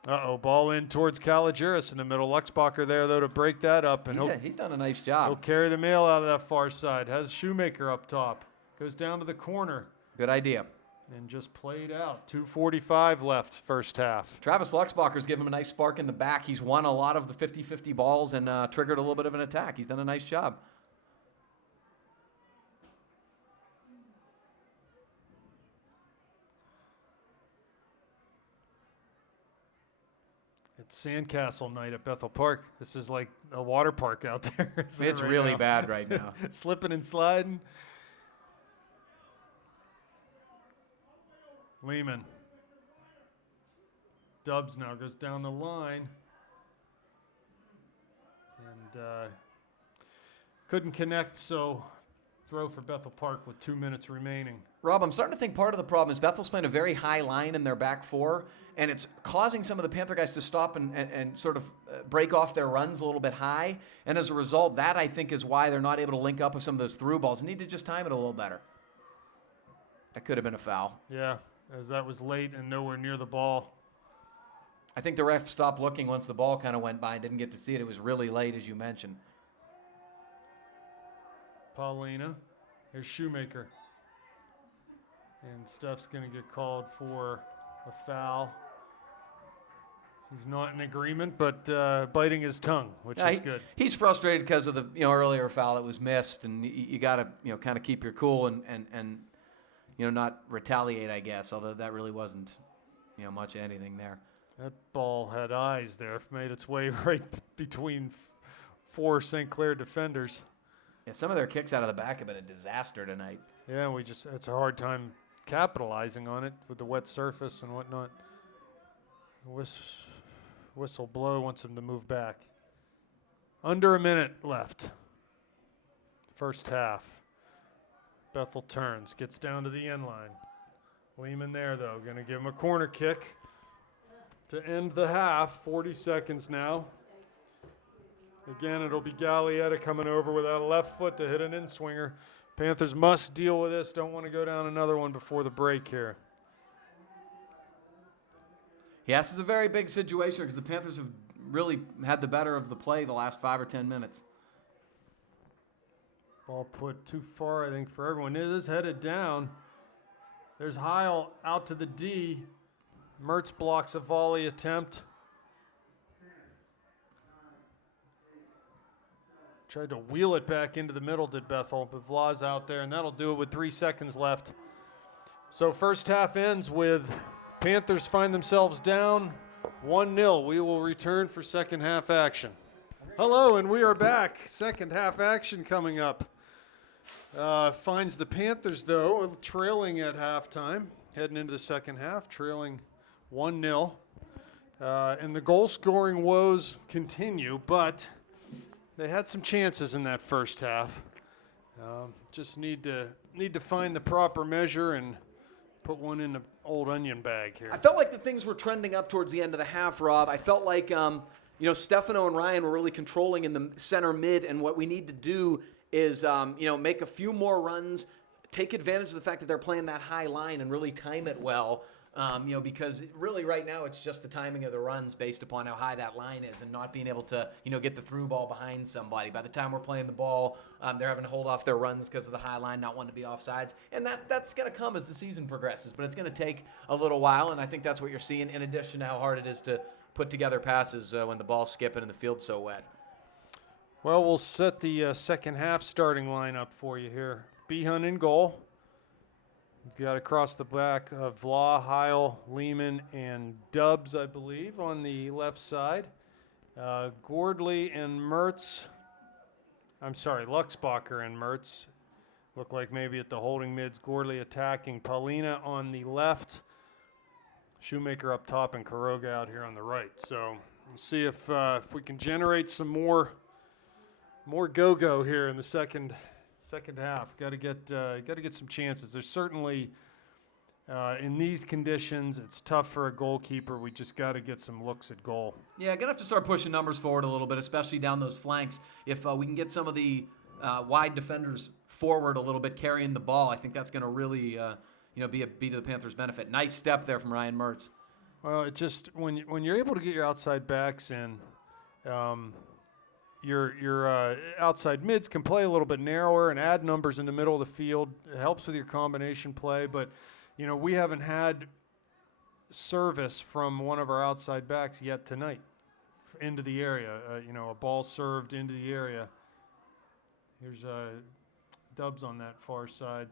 Ball in towards Caligeris in the middle. Luxbacher there, though, to break that up. And he's done a nice job. He'll carry the mail out of that far side. Has Shoemaker up top. Goes down to the corner. Good idea. And just played out. 2:45 left first half. Travis Luxbacher's given him a nice spark in the back. He's won a lot of the 50-50 balls and triggered a little bit of an attack. He's done a nice job. sandcastle night at Bethel Park. This is like a water park out there. It's right really now. bad right now. Slipping and sliding. Lehman. Dubs now goes down the line. And couldn't connect, so throw for Bethel Park with 2 minutes remaining. Rob, I'm starting to think part of the problem is Bethel's playing a very high line in their back four, and it's causing some of the Panther guys to stop and sort of break off their runs a little bit high. And as a result, that I think is why they're not able to link up with some of those through balls. Need to just time it a little better. That could have been a foul. Yeah, as that was late and nowhere near the ball. I think the ref stopped looking once the ball kind of went by and didn't get to see it. It was really late, as you mentioned. Paulina. Here's Shoemaker. And Steph's going to get called for a foul. He's not in agreement, but biting his tongue, which is good. He's frustrated because of the earlier foul that was missed, and you got to kind of keep your cool and not retaliate, I guess. Although that really wasn't much of anything there. That ball had eyes there. Made its way right between four St. Clair defenders. Yeah, some of their kicks out of the back have been a disaster tonight. Yeah, it's a hard time capitalizing on it with the wet surface and whatnot. Whistle blow wants him to move back. Under a minute left. First half. Bethel turns, gets down to the end line. Lehman there, though, going to give him a corner kick to end the half. 40 seconds now. Again, it'll be Gallietta coming over with that left foot to hit an in-swinger. Panthers must deal with this. Don't want to go down another one before the break here. Yes, it's a very big situation because the Panthers have really had the better of the play the last 5 or 10 minutes. Ball put too far, I think, for everyone. It is headed down. There's Heil out to the D. Mertz blocks a volley attempt. Tried to wheel it back into the middle, did Bethel, but Vla's out there, and that'll do it with 3 seconds left. So first half ends with Panthers find themselves down 1-0. We will return for second half action. Hello, and we are back. Second half action coming up. Finds the Panthers, though, trailing at halftime, heading into the second half, trailing 1-0. And the goal-scoring woes continue, but they had some chances in that first half. Just need to find the proper measure and put one in the old onion bag here. I felt like the things were trending up towards the end of the half, Rob. I felt like Stefano and Ryan were really controlling in the center mid, and what we need to do is make a few more runs, take advantage of the fact that they're playing that high line and really time it well. Because really right now it's just the timing of the runs based upon how high that line is and not being able to, get the through ball behind somebody. By the time we're playing the ball, they're having to hold off their runs because of the high line, not wanting to be offsides. And that's going to come as the season progresses, but it's going to take a little while, and I think that's what you're seeing in addition to how hard it is to put together passes when the ball's skipping and the field's so wet. Well, we'll set the second half starting lineup for you here. Behun in goal. We've got across the back of Vla, Heil, Lehman, and Dubs, I believe, on the left side. Gordley and Mertz. Luxbacher and Mertz. Look like maybe at the holding mids. Gordley attacking. Paulina on the left. Shoemaker up top and Karoga out here on the right. So we'll see if we can generate some more go-go here in the second half. Got to get some chances. There's certainly in these conditions, it's tough for a goalkeeper. We just got to get some looks at goal. Yeah, gonna have to start pushing numbers forward a little bit, especially down those flanks. If we can get some of the wide defenders forward a little bit, carrying the ball, I think that's gonna really be to the Panthers' benefit. Nice step there from Ryan Mertz. Well, it just when you're able to get your outside backs in. Your outside mids can play a little bit narrower and add numbers in the middle of the field. It helps with your combination play, but we haven't had service from one of our outside backs yet tonight into the area. A ball served into the area. Here's Dubs on that far side,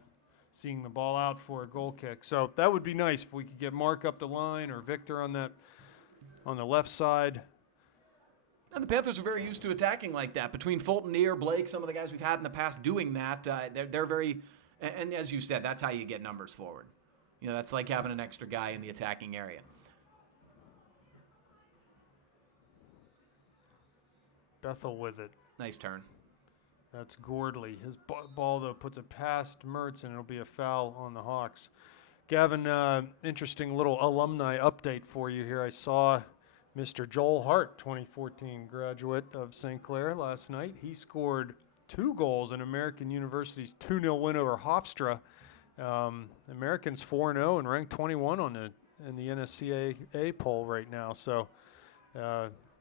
seeing the ball out for a goal kick. So that would be nice if we could get Mark up the line or Victor on the left side. And the Panthers are very used to attacking like that. Between Fulton, Neer, Blake, some of the guys we've had in the past doing that, they're very, and as you said, that's how you get numbers forward. You know, that's like having an extra guy in the attacking area. Bethel with it. Nice turn. That's Gordley. His ball, though, puts it past Mertz, and it'll be a foul on the Hawks. Gavin, interesting little alumni update for you here. I saw Mr. Joel Hart, 2014 graduate of St. Clair, last night. He scored 2 goals in American University's 2-0 win over Hofstra. American's 4-0 and ranked 21 in the NSCAA poll right now. So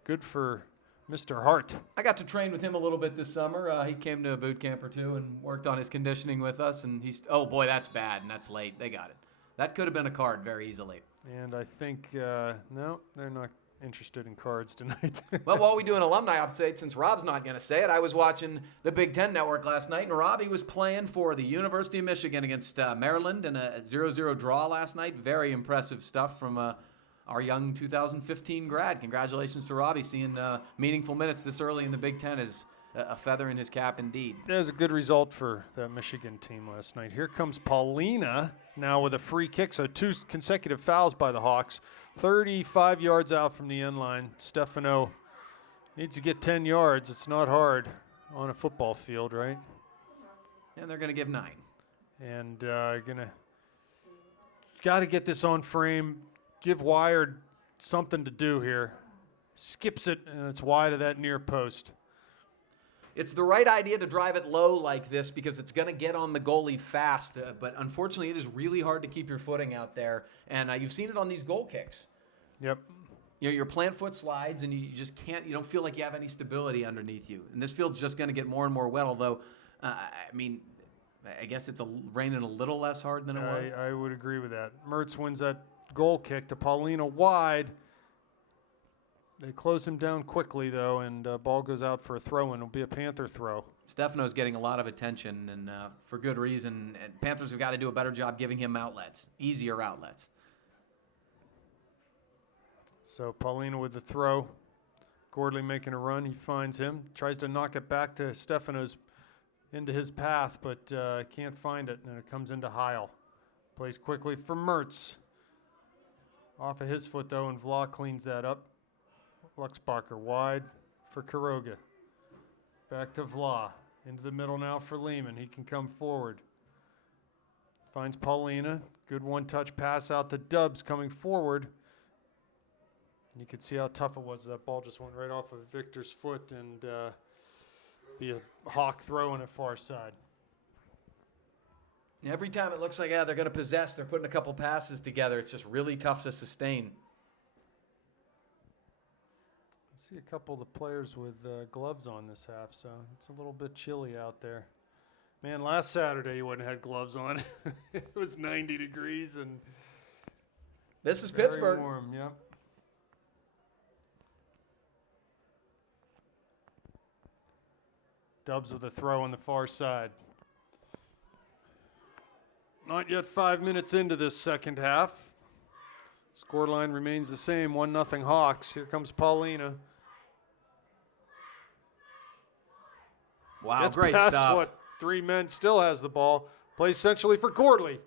good for Mr. Hart. I got to train with him a little bit this summer. He came to a boot camp or two and worked on his conditioning with us. And oh boy, that's bad and that's late. They got it. That could have been a card very easily. And I think, no, they're not interested in cards tonight. Well, while we do an alumni update, since Rob's not going to say it, I was watching the Big Ten Network last night, and Robbie was playing for the University of Michigan against Maryland in a 0-0 draw last night. Very impressive stuff from our young 2015 grad. Congratulations to Robbie. Seeing meaningful minutes this early in the Big Ten is a feather in his cap indeed. That was a good result for that Michigan team last night. Here comes Paulina now with a free kick, so 2 consecutive fouls by the Hawks. 35 yards out from the end line. Stefano needs to get 10 yards. It's not hard on a football field, right? And they're going to give 9. And got to get this on frame. Give Wired something to do here. Skips it, and it's wide of that near post. It's the right idea to drive it low like this because it's going to get on the goalie fast. But unfortunately, it is really hard to keep your footing out there. And you've seen it on these goal kicks. Yep. You know, your plant foot slides and you just can't, you don't feel like you have any stability underneath you. And this field's just going to get more and more wet, although, I guess it's raining a little less hard than it was. I would agree with that. Mertz wins that goal kick to Paulina wide. They close him down quickly, though, and ball goes out for a throw-in. It'll be a Panther throw. Stefano's getting a lot of attention, and for good reason. And Panthers have got to do a better job giving him outlets, easier outlets. So Paulina with the throw. Gordley making a run. He finds him. Tries to knock it back to Stefano's into his path, but can't find it, and it comes into Heil. Plays quickly for Mertz. Off of his foot, though, and Vla cleans that up. Luxbacher wide for Kuroga. Back to Vla. Into the middle now for Lehman. He can come forward. Finds Paulina. Good one-touch pass out to Dubs coming forward. You could see how tough it was. That ball just went right off of Victor's foot and be a Hawk throw on a far side. Every time it looks like they're going to possess, they're putting a couple passes together. It's just really tough to sustain. See a couple of the players with gloves on this half, so it's a little bit chilly out there. Man, last Saturday you wouldn't have had gloves on. It was 90 degrees and this is very Pittsburgh. warm, yep. Dubs with a throw on the far side. Not yet 5 minutes into this second half. Scoreline remains the same, 1-0 Hawks. Here comes Paulina. Wow, Gets great past stuff. what, 3 men, still has the ball. Plays centrally for Gordley.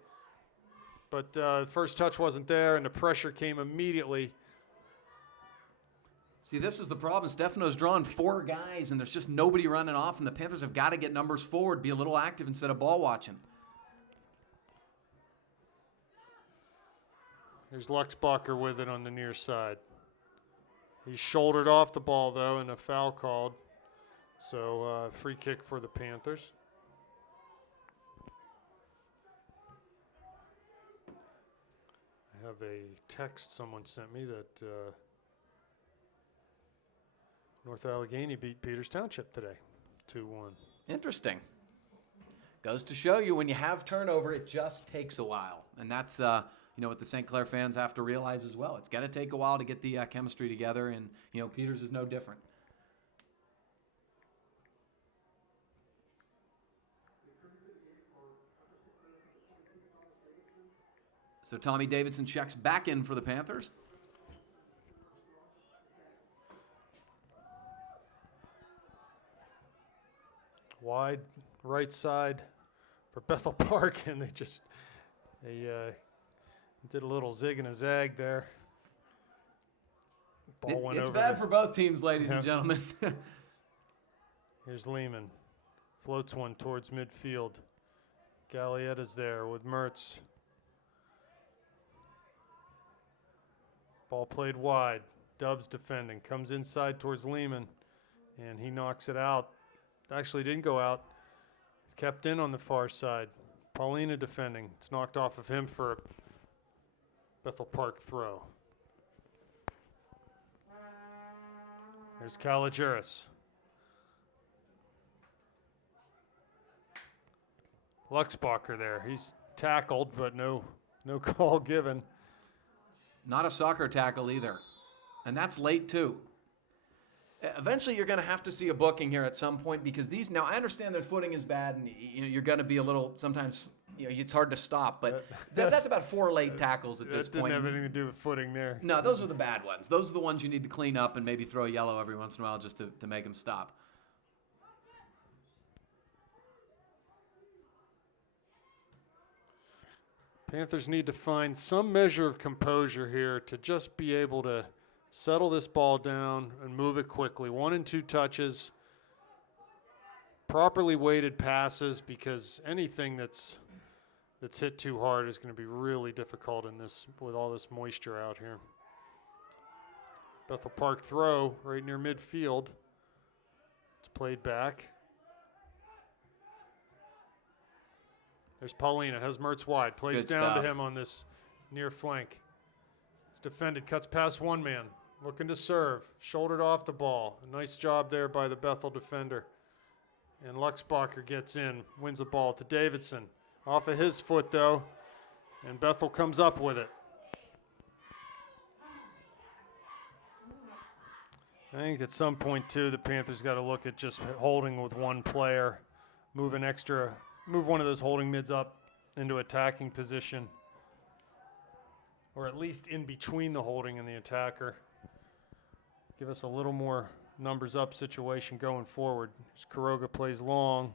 But the first touch wasn't there, and the pressure came immediately. See, this is the problem. Stefano's drawn 4 guys, and there's just nobody running off, and the Panthers have got to get numbers forward, be a little active instead of ball watching. Here's Luxbacher with it on the near side. He shouldered off the ball, though, and a foul called. So free kick for the Panthers. I have a text someone sent me that North Allegheny beat Peters Township today, 2-1. Interesting. Goes to show you when you have turnover, it just takes a while. And that's what the St. Clair fans have to realize as well. It's going to take a while to get the chemistry together, and Peters is no different. So Tommy Davidson checks back in for the Panthers. Wide right side for Bethel Park, and they did a little zig and a zag there. Ball went It's over. bad for both teams, ladies and gentlemen. Here's Lehman. Floats one towards midfield. Gallietta's there with Mertz. Ball played wide. Dubs defending. Comes inside towards Lehman, and he knocks it out. Actually didn't go out. Kept in on the far side. Paulina defending. It's knocked off of him for a Bethel Park throw. There's Kaligeris. Luxbacher there. He's tackled, but no call given. Not a soccer tackle either. And that's late too. Eventually you're going to have to see a booking here at some point because these, now I understand their footing is bad and you're going to be a little, sometimes it's hard to stop, but that's about 4 late tackles at this point. That didn't have anything to do with footing there. No, those are the bad ones. Those are the ones you need to clean up and maybe throw a yellow every once in a while just to make them stop. Panthers need to find some measure of composure here to just be able to settle this ball down and move it quickly. 1 and 2 touches, properly weighted passes, because anything that's hit too hard is going to be really difficult in this with all this moisture out here. Bethel Park throw right near midfield. It's played back. There's Paulina, has Mertz wide, plays Good down stuff. to him on this near flank. It's defended, cuts past one man, looking to serve, shouldered off the ball. A nice job there by the Bethel defender. And Luxbacher gets in, wins the ball to Davidson. Off of his foot though, and Bethel comes up with it. I think at some point too, the Panthers got to look at just holding with one player, move one of those holding mids up into attacking position, or at least in between the holding and the attacker. Give us a little more numbers up situation going forward. As Kuroga plays long,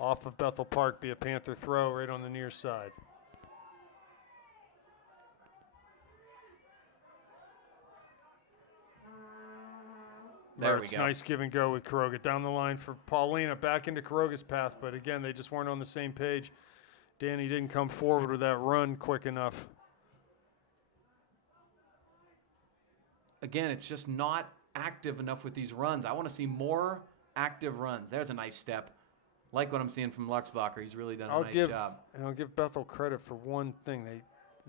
off of Bethel Park, be a Panther throw right on the near side. There we Mertz, go. nice give and go with Kuroga. Down the line for Paulina, back into Kuroga's path, but again, they just weren't on the same page. Danny didn't come forward with that run quick enough. Again, it's just not active enough with these runs. I want to see more active runs. There's a nice step. Like what I'm seeing from Luxbacher. He's really done a nice job. And I'll give Bethel credit for one thing.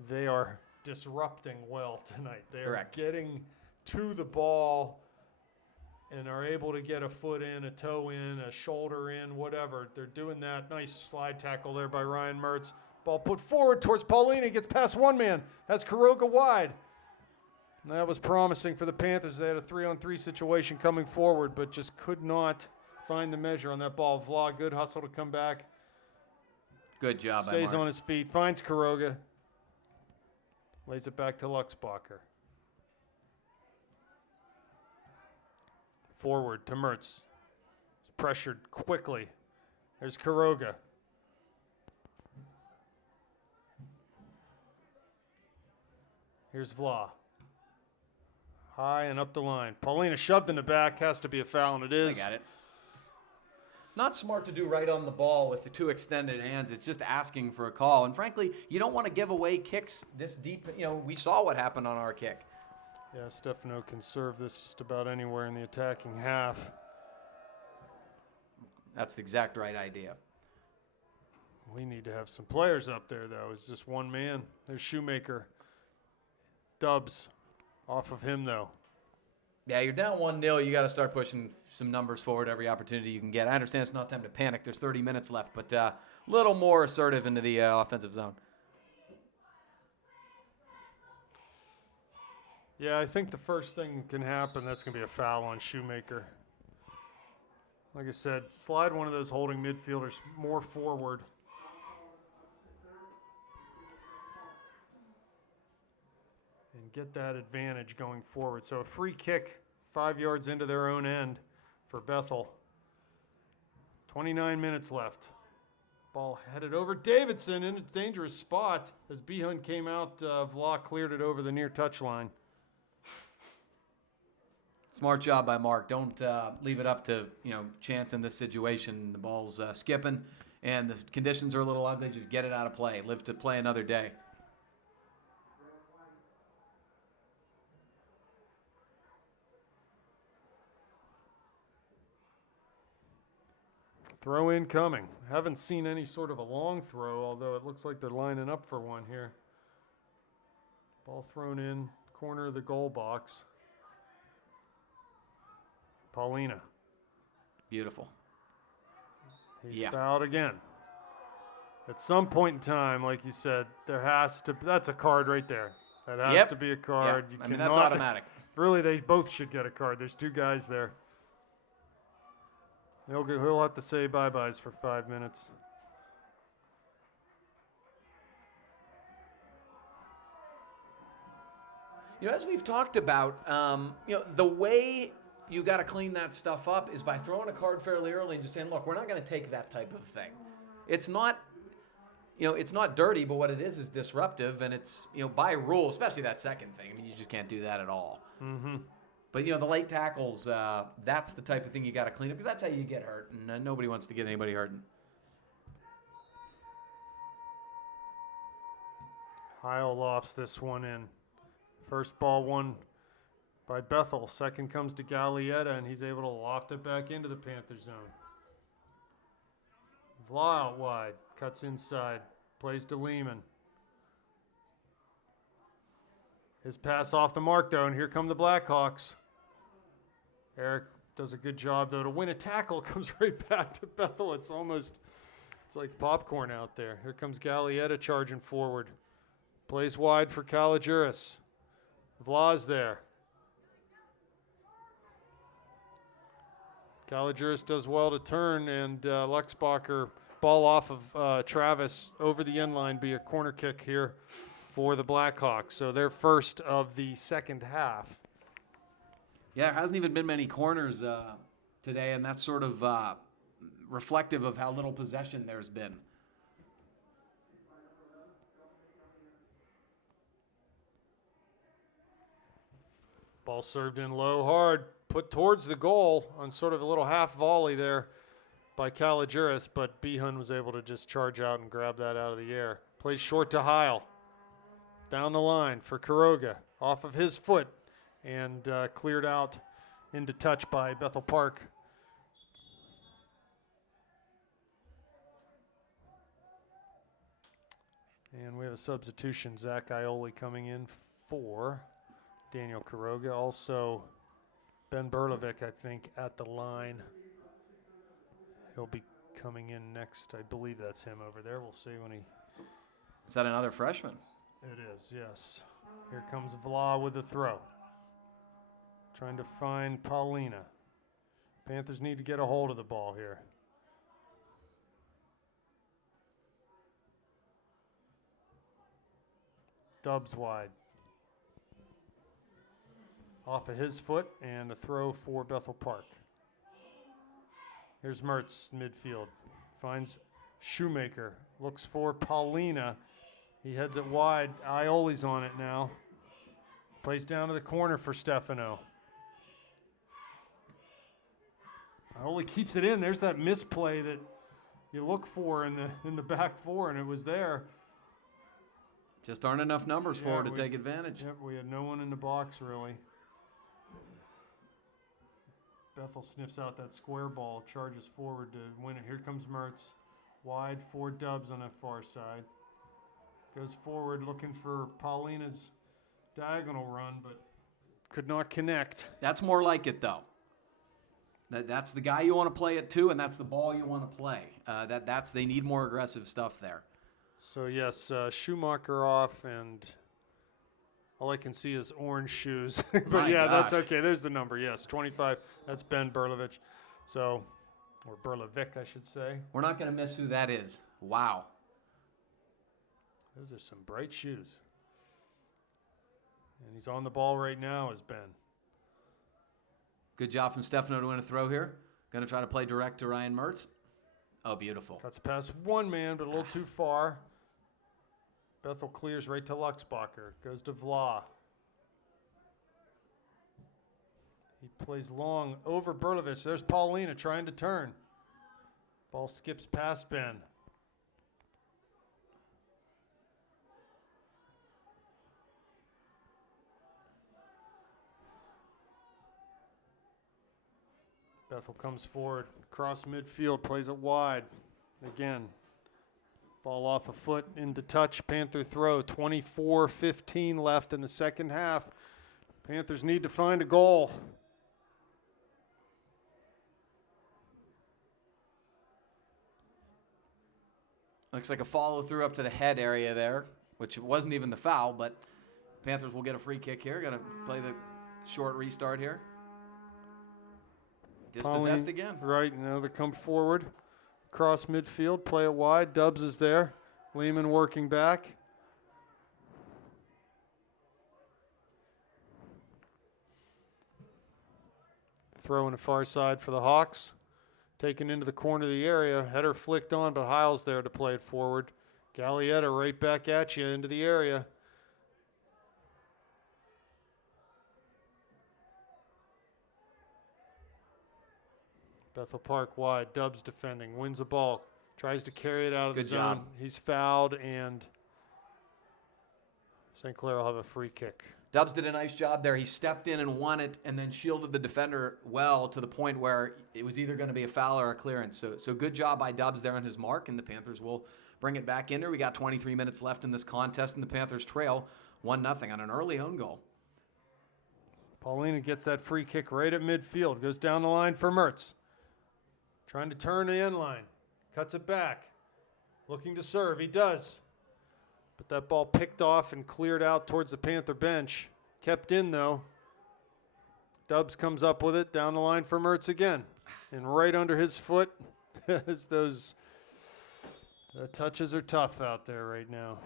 They are disrupting well tonight. They are getting to the ball and are able to get a foot in, a toe in, a shoulder in, whatever. They're doing that. Nice slide tackle there by Ryan Mertz. Ball put forward towards Paulina. Gets past one man. Has Kuroga wide. And that was promising for the Panthers. They had a 3-on-3 situation coming forward, but just could not find the measure on that ball. Vla, good hustle to come back. Good job by Stays Mark. on his feet, finds Kuroga. Lays it back to Luxbacher. Forward to Mertz. Pressured quickly. There's Kuroga. Here's Vla. High and up the line. Paulina shoved in the back. Has to be a foul, and it is. I got it. Not smart to do right on the ball with the 2 extended hands. It's just asking for a call. And frankly, you don't want to give away kicks this deep. We saw what happened on our kick. Yeah, Stefano can serve this just about anywhere in the attacking half. That's the exact right idea. We need to have some players up there, though. It's just one man. There's Shoemaker. Dubs off of him, though. Yeah, you're down 1-0. You got to start pushing some numbers forward every opportunity you can get. I understand it's not time to panic. There's 30 minutes left, but a little more assertive into the offensive zone. Yeah, I think the first thing can happen, that's going to be a foul on Shoemaker. Like I said, slide one of those holding midfielders more forward. And get that advantage going forward. So a free kick 5 yards into their own end for Bethel. 29 minutes left. Ball headed over. Davidson in a dangerous spot as Behun came out. Vla cleared it over the near touchline. Smart job by Mark. Don't leave it up to chance in this situation. The ball's skipping, and the conditions are a little ugly. Just get it out of play. Live to play another day. Throw incoming. Haven't seen any sort of a long throw, although it looks like they're lining up for one here. Ball thrown in, corner of the goal box. Paulina. Beautiful. He's fouled again. At some point in time, like you said, there has to. That's a card right there. That has to be a card. Yep. That's automatic. Really, they both should get a card. There's two guys there. He'll have to say bye-byes for 5 minutes. As we've talked about, the way you got to clean that stuff up is by throwing a card fairly early and just saying, look, we're not going to take that type of thing. It's not, it's not dirty, but what it is disruptive, and it's, by rule, especially that second thing. I mean, you just can't do that at all. Mm-hmm. But, the late tackles, that's the type of thing you got to clean up because that's how you get hurt, and nobody wants to get anybody hurt. Heil lofts this one in. First ball won by Bethel. Second comes to Gallietta, and he's able to loft it back into the Panther zone. Vla out wide, cuts inside, plays to Lehman. His pass off the mark, though, and here come the Blackhawks. Eric does a good job, though, to win a tackle. Comes right back to Bethel. It's like popcorn out there. Here comes Gallietta charging forward. Plays wide for Caligiuris. Vla's there. Caligiuris does well to turn, and Luxbacher, ball off of Travis over the end line, be a corner kick here for the Blackhawks. So they're first of the second half. Yeah, there hasn't even been many corners today, and that's sort of reflective of how little possession there's been. Ball served in low, hard, put towards the goal on sort of a little half volley there by Caligiuris, but Behun was able to just charge out and grab that out of the air. Plays short to Heil. Down the line for Quiroga, off of his foot, and cleared out into touch by Bethel Park. And we have a substitution, Zach Ioli coming in for Daniel Quiroga. Also, Ben Berlovic, I think, at the line. He'll be coming in next. I believe that's him over there. We'll see when he... Is that another freshman? It is, yes. Here comes Vla with the throw. Trying to find Paulina. Panthers need to get a hold of the ball here. Dubs wide. Off of his foot, and a throw for Bethel Park. Here's Mertz, midfield. Finds Shoemaker. Looks for Paulina. He heads it wide. Ioli's on it now. Plays down to the corner for Stefano. Ioli keeps it in. There's that misplay that you look for in the back four, and it was there. Just aren't enough numbers for her to take advantage. Yep, we had no one in the box, really. Bethel sniffs out that square ball, charges forward to win it. Here comes Mertz. Wide for Dubs on that far side. Goes forward looking for Paulina's diagonal run, but could not connect. That's more like it, though. That's the guy you want to play it to, and that's the ball you want to play. They need more aggressive stuff there. So, yes, Schumacher off, and all I can see is orange shoes. But, yeah, that's okay. There's the number, yes, 25. That's Ben Berlovich. So, or Berlovic, I should say. We're not going to miss who that is. Wow. Those are some bright shoes. And he's on the ball right now as Ben. Good job from Stefano to win a throw here. Going to try to play direct to Ryan Mertz. Oh, beautiful. Cuts past one man, but a little too far. Bethel clears right to Luxbacher. Goes to Vla. He plays long over Berlovich. There's Paulina trying to turn. Ball skips past Ben. Bethel comes forward, across midfield, plays it wide. Again, ball off a foot into touch. Panther throw, 24-15 left in the second half. Panthers need to find a goal. Looks like a follow through up to the head area there, which wasn't even the foul, but Panthers will get a free kick here. Going to play the short restart here. Dispossessed again. Right, now they come forward. Cross midfield, play it wide. Dubs is there. Lehman working back. Throw in the far side for the Hawks. Taken into the corner of the area. Header flicked on, but Hiles there to play it forward. Gallietta right back at you into the area. Bethel Park wide. Dubs defending. Wins the ball. Tries to carry it out of the zone. Job. He's fouled, and St. Clair will have a free kick. Dubs did a nice job there. He stepped in and won it and then shielded the defender well to the point where it was either going to be a foul or a clearance. So good job by Dubs there on his mark, and the Panthers will bring it back in there. We got 23 minutes left in this contest, and the Panthers trail 1-0 on an early own goal. Paulina gets that free kick right at midfield. Goes down the line for Mertz. Trying to turn the end line. Cuts it back. Looking to serve. He does. But that ball picked off and cleared out towards the Panther bench. Kept in, though. Dubs comes up with it. Down the line for Mertz again. And right under his foot. Those touches are tough out there right now.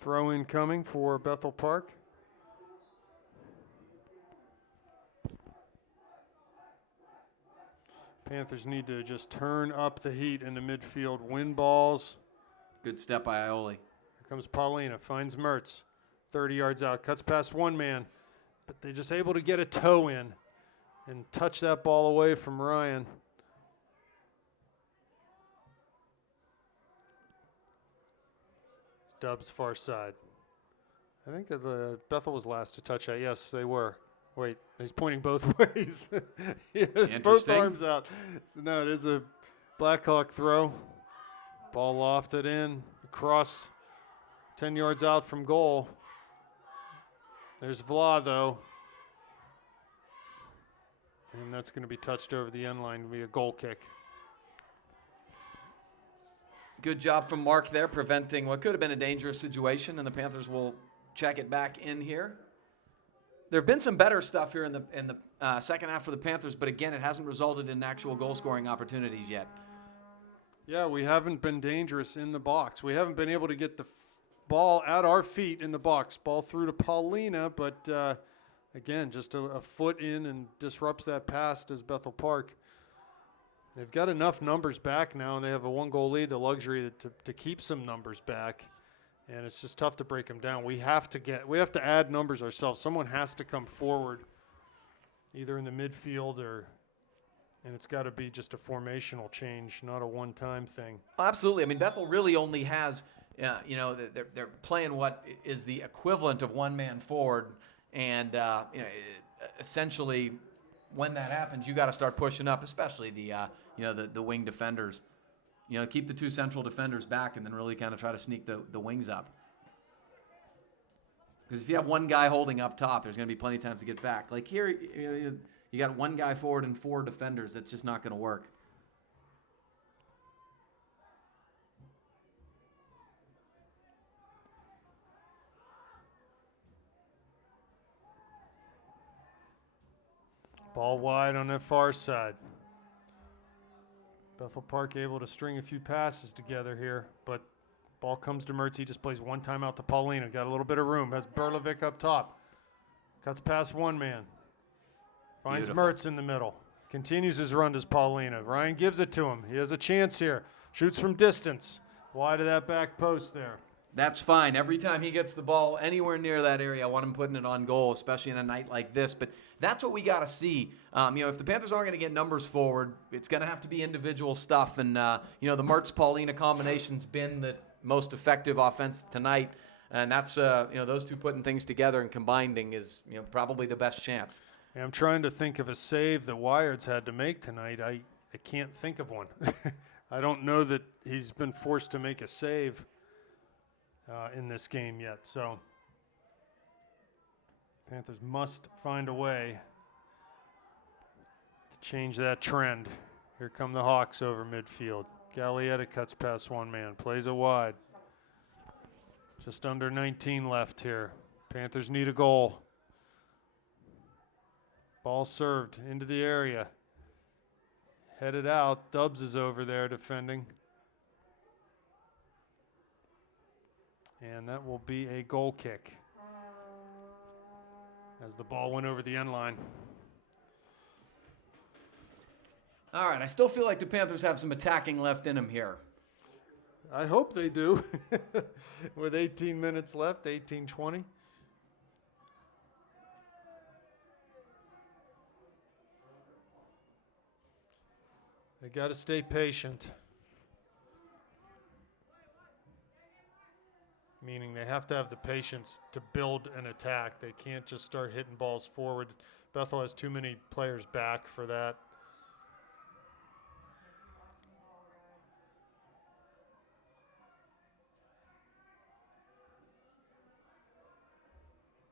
Throw in coming for Bethel Park. Panthers need to just turn up the heat in the midfield, win balls. Good step by Ioli. Here comes Paulina, finds Mertz, 30 yards out, cuts past one man, but they're just able to get a toe in and touch that ball away from Ryan. Dubs far side. I think that the Bethel was last to touch that. Yes, they were. Wait, he's pointing both ways. He has both arms out. So no, it is a Blackhawk throw. Ball lofted in, across 10 yards out from goal. There's Vla, though. And that's going to be touched over the end line to be a goal kick. Good job from Mark there, preventing what could have been a dangerous situation, and the Panthers will check it back in here. There have been some better stuff here in the second half for the Panthers, but again, it hasn't resulted in actual goal-scoring opportunities yet. Yeah, we haven't been dangerous in the box. We haven't been able to get the ball at our feet in the box. Ball through to Paulina, but again, just a foot in and disrupts that pass as Bethel Park. They've got enough numbers back now, and they have a one-goal lead, the luxury to keep some numbers back. And it's just tough to break them down. We have to add numbers ourselves. Someone has to come forward, either in the midfield and it's got to be just a formational change, not a one-time thing. Absolutely. I mean, Bethel really only has, they're playing what is the equivalent of one-man forward, and essentially, when that happens, you got to start pushing up, especially the wing defenders. Keep the two central defenders back and then really kind of try to sneak the wings up. Because if you have one guy holding up top, there's going to be plenty of times to get back. Like here, you got one guy forward and four defenders. That's just not going to work. Ball wide on that far side. Bethel Park able to string a few passes together here, but ball comes to Mertz. He just plays one time out to Paulina. Got a little bit of room. Has Berlovic up top. Cuts past one man. Finds Beautiful. Mertz in the middle. Continues his run to Paulina. Ryan gives it to him. He has a chance here. Shoots from distance. Wide of that back post there. That's fine. Every time he gets the ball anywhere near that area, I want him putting it on goal, especially in a night like this. But that's what we got to see. If the Panthers aren't going to get numbers forward, it's going to have to be individual stuff. And, the Mertz-Paulina combination's been the most effective offense tonight. And that's, those two putting things together and combining is, probably the best chance. Yeah, I'm trying to think of a save that Wired's had to make tonight. I can't think of one. I don't know that he's been forced to make a save in this game yet. So Panthers must find a way to change that trend. Here come the Hawks over midfield. Gallietta cuts past one man, plays it wide. Just under 19 left here. Panthers need a goal. Ball served into the area. Headed out. Dubs is over there defending. And that will be a goal kick as the ball went over the end line. All right, I still feel like the Panthers have some attacking left in them here. I hope they do. With 18 minutes left, 18-20. They got to stay patient. Meaning they have to have the patience to build an attack. They can't just start hitting balls forward. Bethel has too many players back for that.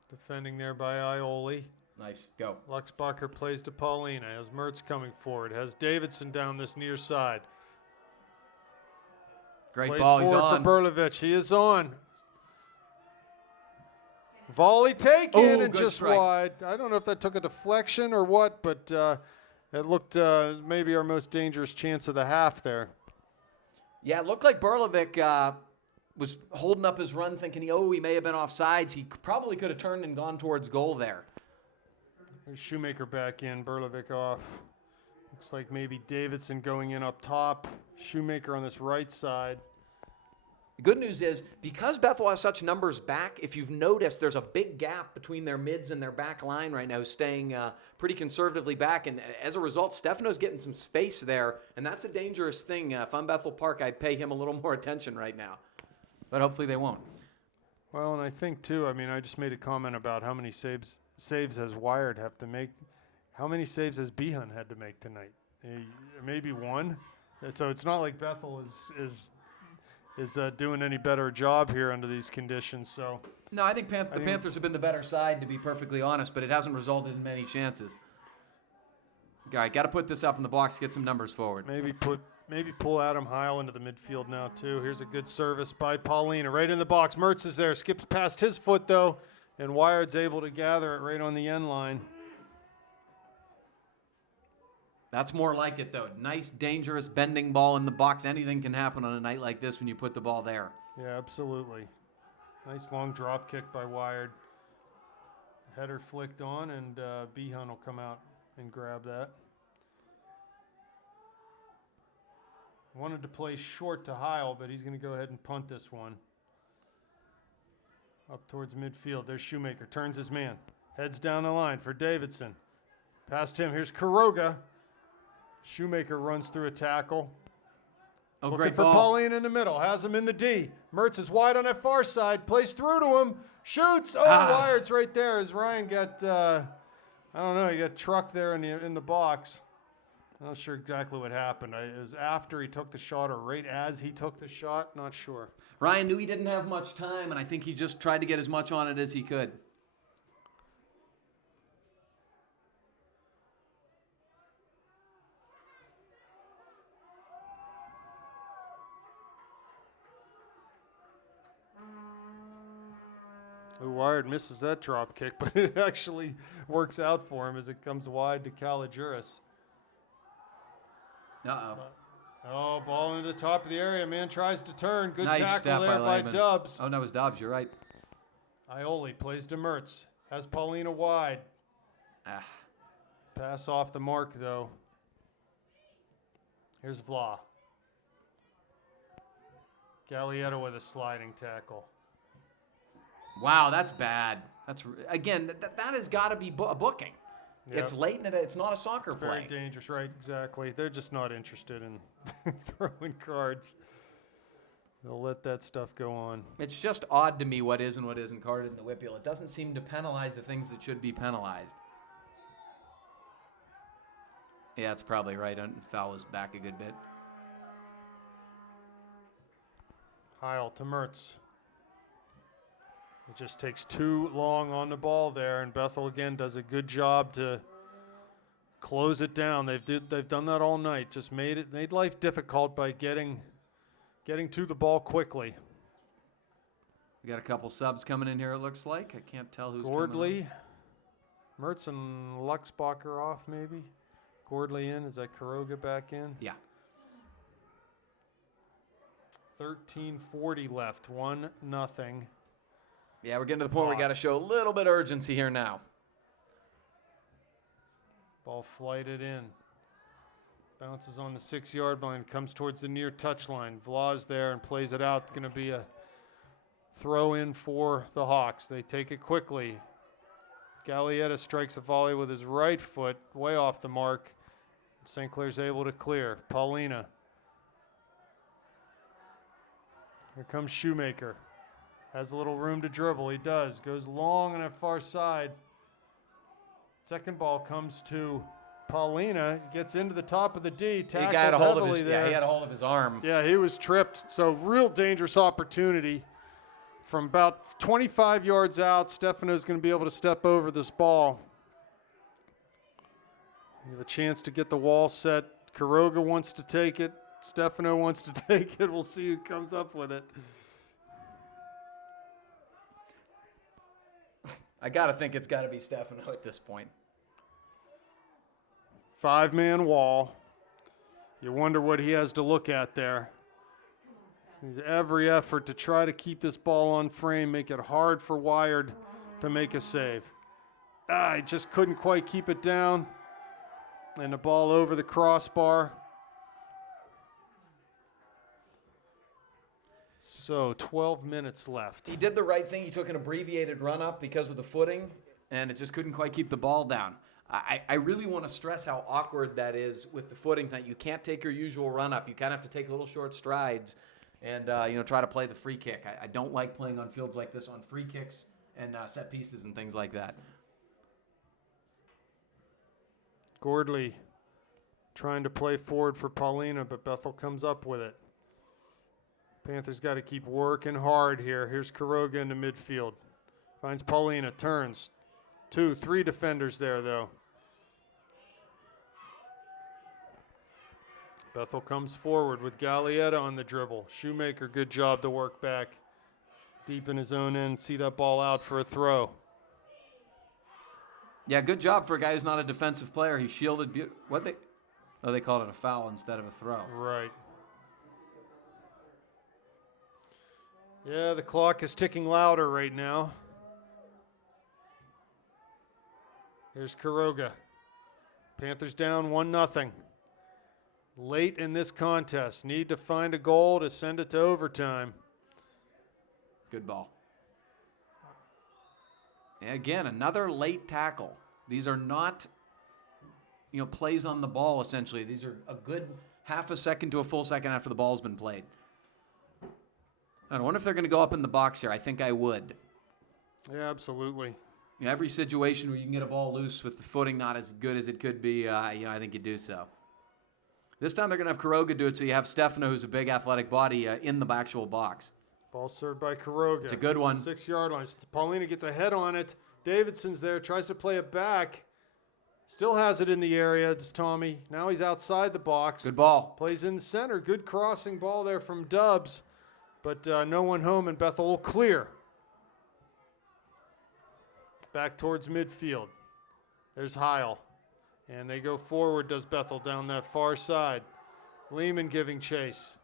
Defending there by Ioli. Nice, go. Luxbacher plays to Paulina. Has Mertz coming forward. Has Davidson down this near side. Great Plays ball, he's forward on. for Berlovich. He is on. Volley taken and good just strike. wide. I don't know if that took a deflection or what, but it looked maybe our most dangerous chance of the half there. Yeah, it looked like Berlovic was holding up his run thinking, he may have been offsides. He probably could have turned and gone towards goal there. There's Shoemaker back in, Berlovic off. Looks like maybe Davidson going in up top. Shoemaker on this right side. The good news is, because Bethel has such numbers back, if you've noticed, there's a big gap between their mids and their back line right now, staying pretty conservatively back. And as a result, Stefano's getting some space there, and that's a dangerous thing. If I'm Bethel Park, I'd pay him a little more attention right now. But hopefully they won't. Well, and I think, too, I just made a comment about how many saves has Wired have to make. How many saves has Behan had to make tonight? Maybe one. So it's not like Bethel is doing any better job here under these conditions. So No, I think the Panthers have been the better side, to be perfectly honest, but it hasn't resulted in many chances. All right, got to put this up in the box, get some numbers forward. maybe pull Adam Heil into the midfield now, too. Here's a good service by Paulina right in the box. Mertz is there, skips past his foot, though, and Wired's able to gather it right on the end line. That's more like it, though. Nice, dangerous, bending ball in the box. Anything can happen on a night like this when you put the ball there. Yeah, absolutely. Nice long drop kick by Wired. Header flicked on, and Behan will come out and grab that. Wanted to play short to Heil, but he's going to go ahead and punt this one. Up towards midfield. There's Shoemaker. Turns his man. Heads down the line for Davidson. Past him. Here's Kuroga. Shoemaker runs through a tackle. Oh, Looking great for ball. Paulina in the middle. Has him in the D. Mertz is wide on that far side. Plays through to him. Shoots. Oh, Wired's right there as Ryan got, he got trucked there in the box. I'm not sure exactly what happened. It was after he took the shot or right as he took the shot. Not sure. Ryan knew he didn't have much time, and I think he just tried to get as much on it as he could. Wired misses that drop kick, but it actually works out for him as it comes wide to Caligiris. Uh-oh. Oh, ball into the top of the area. Man tries to turn. Good Nice tackle step there by Lehman. Dubs. Oh, no, it was Dobbs. You're right. Ioli plays to Mertz. Has Paulina wide. Ah. Pass off the mark, though. Here's Vla. Gallietta with a sliding tackle. Wow, that's bad. That's again, that has got to be a booking. Yep. It's late in it. It's not a soccer It's play. very dangerous, right? Exactly. They're just not interested in throwing cards. They'll let that stuff go on. It's just odd to me what is and what isn't carded in the Whippeal. It doesn't seem to penalize the things that should be penalized. Yeah, that's probably right. Foul is back a good bit. Heil to Mertz. It just takes too long on the ball there, and Bethel again does a good job to close it down. They've done that all night. Just made life difficult by getting to the ball quickly. We got a couple subs coming in here. It looks like I can't tell who's Gordley, Mertz and Luxbacher off maybe. Gordley in. Is that Kuroga back in? Yeah. 13:40 left. 1-0. Yeah, we're getting to the point where we got to show a little bit of urgency here now. Ball flighted in. Bounces on the 6-yard line. Comes towards the near touchline. Vla's there and plays it out. Going to be a throw in for the Hawks. They take it quickly. Gallietta strikes a volley with his right foot, way off the mark. St. Clair's able to clear. Paulina. Here comes Shoemaker. Has a little room to dribble. He does. Goes long on that far side. Second ball comes to Paulina. He gets into the top of the D. Tackled He had a hold of heavily his, there. yeah, he had a hold of his arm. Yeah, he was tripped. So real dangerous opportunity. From about 25 yards out, Stefano's going to be able to step over this ball. You have a chance to get the wall set. Kuroga wants to take it. Stefano wants to take it. We'll see who comes up with it. I got to think it's got to be Stefano at this point. 5-man wall. You wonder what he has to look at there. He's every effort to try to keep this ball on frame, make it hard for Wired to make a save. He just couldn't quite keep it down. And the ball over the crossbar. So 12 minutes left. He did the right thing. He took an abbreviated run up because of the footing, and it just couldn't quite keep the ball down. I really want to stress how awkward that is with the footing, that you can't take your usual run up. You kind of have to take little short strides and try to play the free kick. I don't like playing on fields like this on free kicks and set pieces and things like that. Gordley trying to play forward for Paulina, but Bethel comes up with it. Panthers got to keep working hard here. Here's Kuroga in the midfield. Finds Paulina, turns. 2-3 defenders there, though. Bethel comes forward with Gallietta on the dribble. Shoemaker, good job to work back. Deep in his own end, see that ball out for a throw. Yeah, good job for a guy who's not a defensive player. He shielded. They called it a foul instead of a throw. Right. Yeah, the clock is ticking louder right now. Here's Kuroga. Panthers down 1-0. Late in this contest. Need to find a goal to send it to overtime. Good ball. And again, another late tackle. These are not, plays on the ball, essentially. These are a good half a second to a full second after the ball's been played. I wonder if they're going to go up in the box here. I think I would. Yeah, absolutely. Every situation where you can get a ball loose with the footing not as good as it could be, I think you do so. This time they're going to have Kuroga do it, so you have Stefano, who's a big athletic body, in the actual box. Ball served by Kuroga. It's a good one. 6-yard line. Paulina gets a head on it. Davidson's there, tries to play it back. Still has it in the area. It's Tommy. Now he's outside the box. Good ball. Plays in the center. Good crossing ball there from Dubs. But no one home, and Bethel will clear. Back towards midfield. There's Heil. And they go forward, does Bethel, down that far side. Lehman giving chase.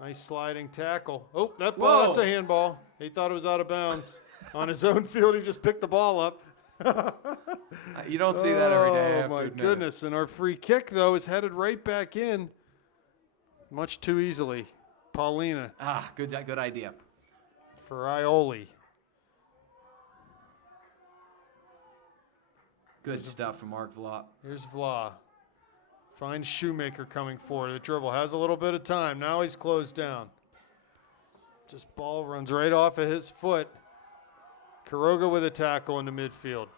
Nice sliding tackle. Oh, that ball, that's a handball. He thought it was out of bounds On his own field, he just picked the ball up. You don't see that every day. I Oh, have to my admit. goodness. And our free kick, though, is headed right back in much too easily. Paulina Good idea. for Ioli. Good stuff from Mark Vla. Here's Vla. Finds Shoemaker coming forward. The dribble has a little bit of time. Now he's closed down. Just ball runs right off of his foot. Quiroga with a tackle in the midfield.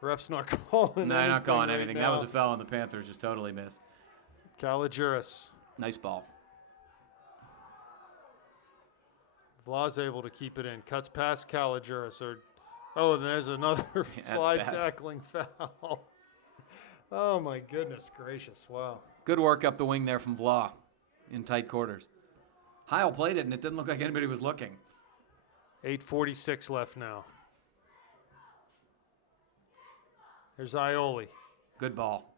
Ref's not calling No, not calling right anything. now. That was a foul, and the Panthers just totally missed. Kalogeris. Nice ball. Vla's able to keep it in. Cuts past Kalogeris. Oh, and there's another slide bad. tackling foul. Oh, my goodness gracious. Wow. Good work up the wing there from Vla in tight quarters. Heil played it, and it didn't look like anybody was looking. 8:46 left now. There's Ioli Good ball.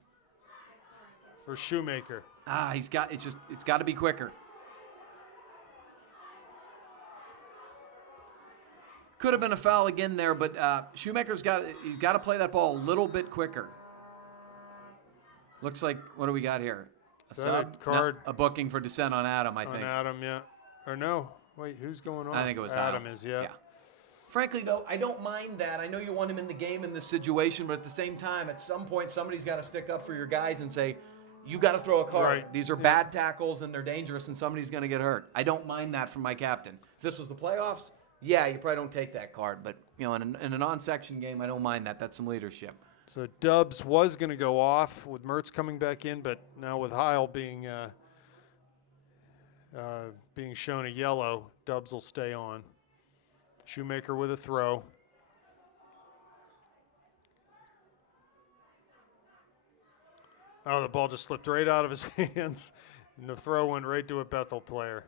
for Shoemaker. It's got to be quicker. Could have been a foul again there, but Shoemaker's got to play that ball a little bit quicker. Looks like, what do we got here? Is that a card? A booking for dissent on Adam, I On think. Adam, yeah. Or no. Wait, who's going on? I think it was Adam. Is, yeah. Frankly, though, I don't mind that. I know you want him in the game in this situation, but at the same time, at some point, somebody's got to stick up for your guys and say, you got to throw a card. Right. These are bad tackles, and they're dangerous, and somebody's going to get hurt. I don't mind that from my captain. If this was the playoffs, yeah, you probably don't take that card. But, in a non-section game, I don't mind that. That's some leadership. So Dubs was going to go off with Mertz coming back in, but now with Heil being shown a yellow, Dubs will stay on. Shoemaker with a throw. Oh, the ball just slipped right out of his hands, and the throw went right to a Bethel player.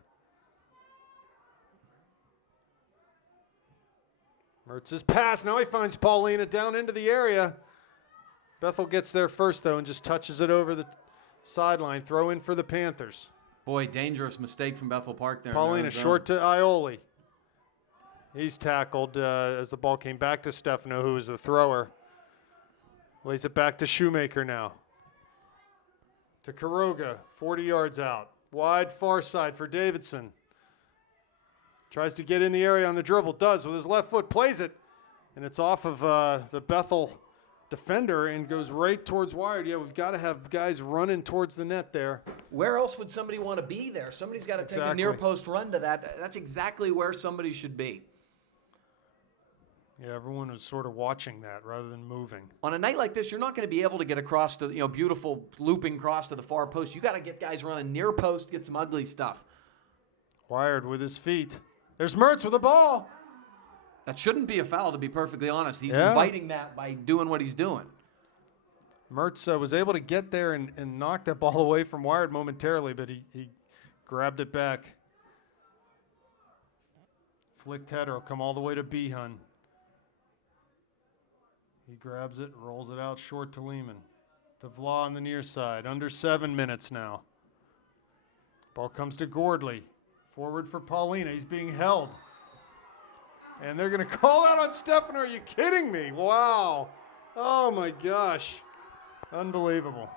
Mertz's pass. Now he finds Paulina down into the area. Bethel gets there first, though, and just touches it over the sideline. Throw in for the Panthers. Boy, dangerous mistake from Bethel Park there. Paulina short to Ioli. He's tackled as the ball came back to Stefano, who was the thrower. Lays it back to Shoemaker now. To Quiroga, 40 yards out. Wide far side for Davidson. Tries to get in the area on the dribble. Does with his left foot. Plays it. And it's off of the Bethel defender and goes right towards Wired. Yeah, we've got to have guys running towards the net there. Where else would somebody want to be there? Somebody's got to take a near post run to that. That's exactly where somebody should be. Yeah, everyone was sort of watching that rather than moving. On a night like this, you're not going to be able to get across to, beautiful looping cross to the far post. You got to get guys running near post, get some ugly stuff. Wired with his feet. There's Mertz with the ball. That shouldn't be a foul, to be perfectly honest. He's inviting that by doing what he's doing. Mertz was able to get there and knock that ball away from Wired momentarily, but he grabbed it back. Flicked header will come all the way to Behun. He grabs it, rolls it out short to Lehman. To Vla on the near side. Under 7 minutes now. Ball comes to Gordley. Forward for Paulina. He's being held. And they're going to call out on Stefano. Are you kidding me? Wow. Oh, my gosh. Unbelievable.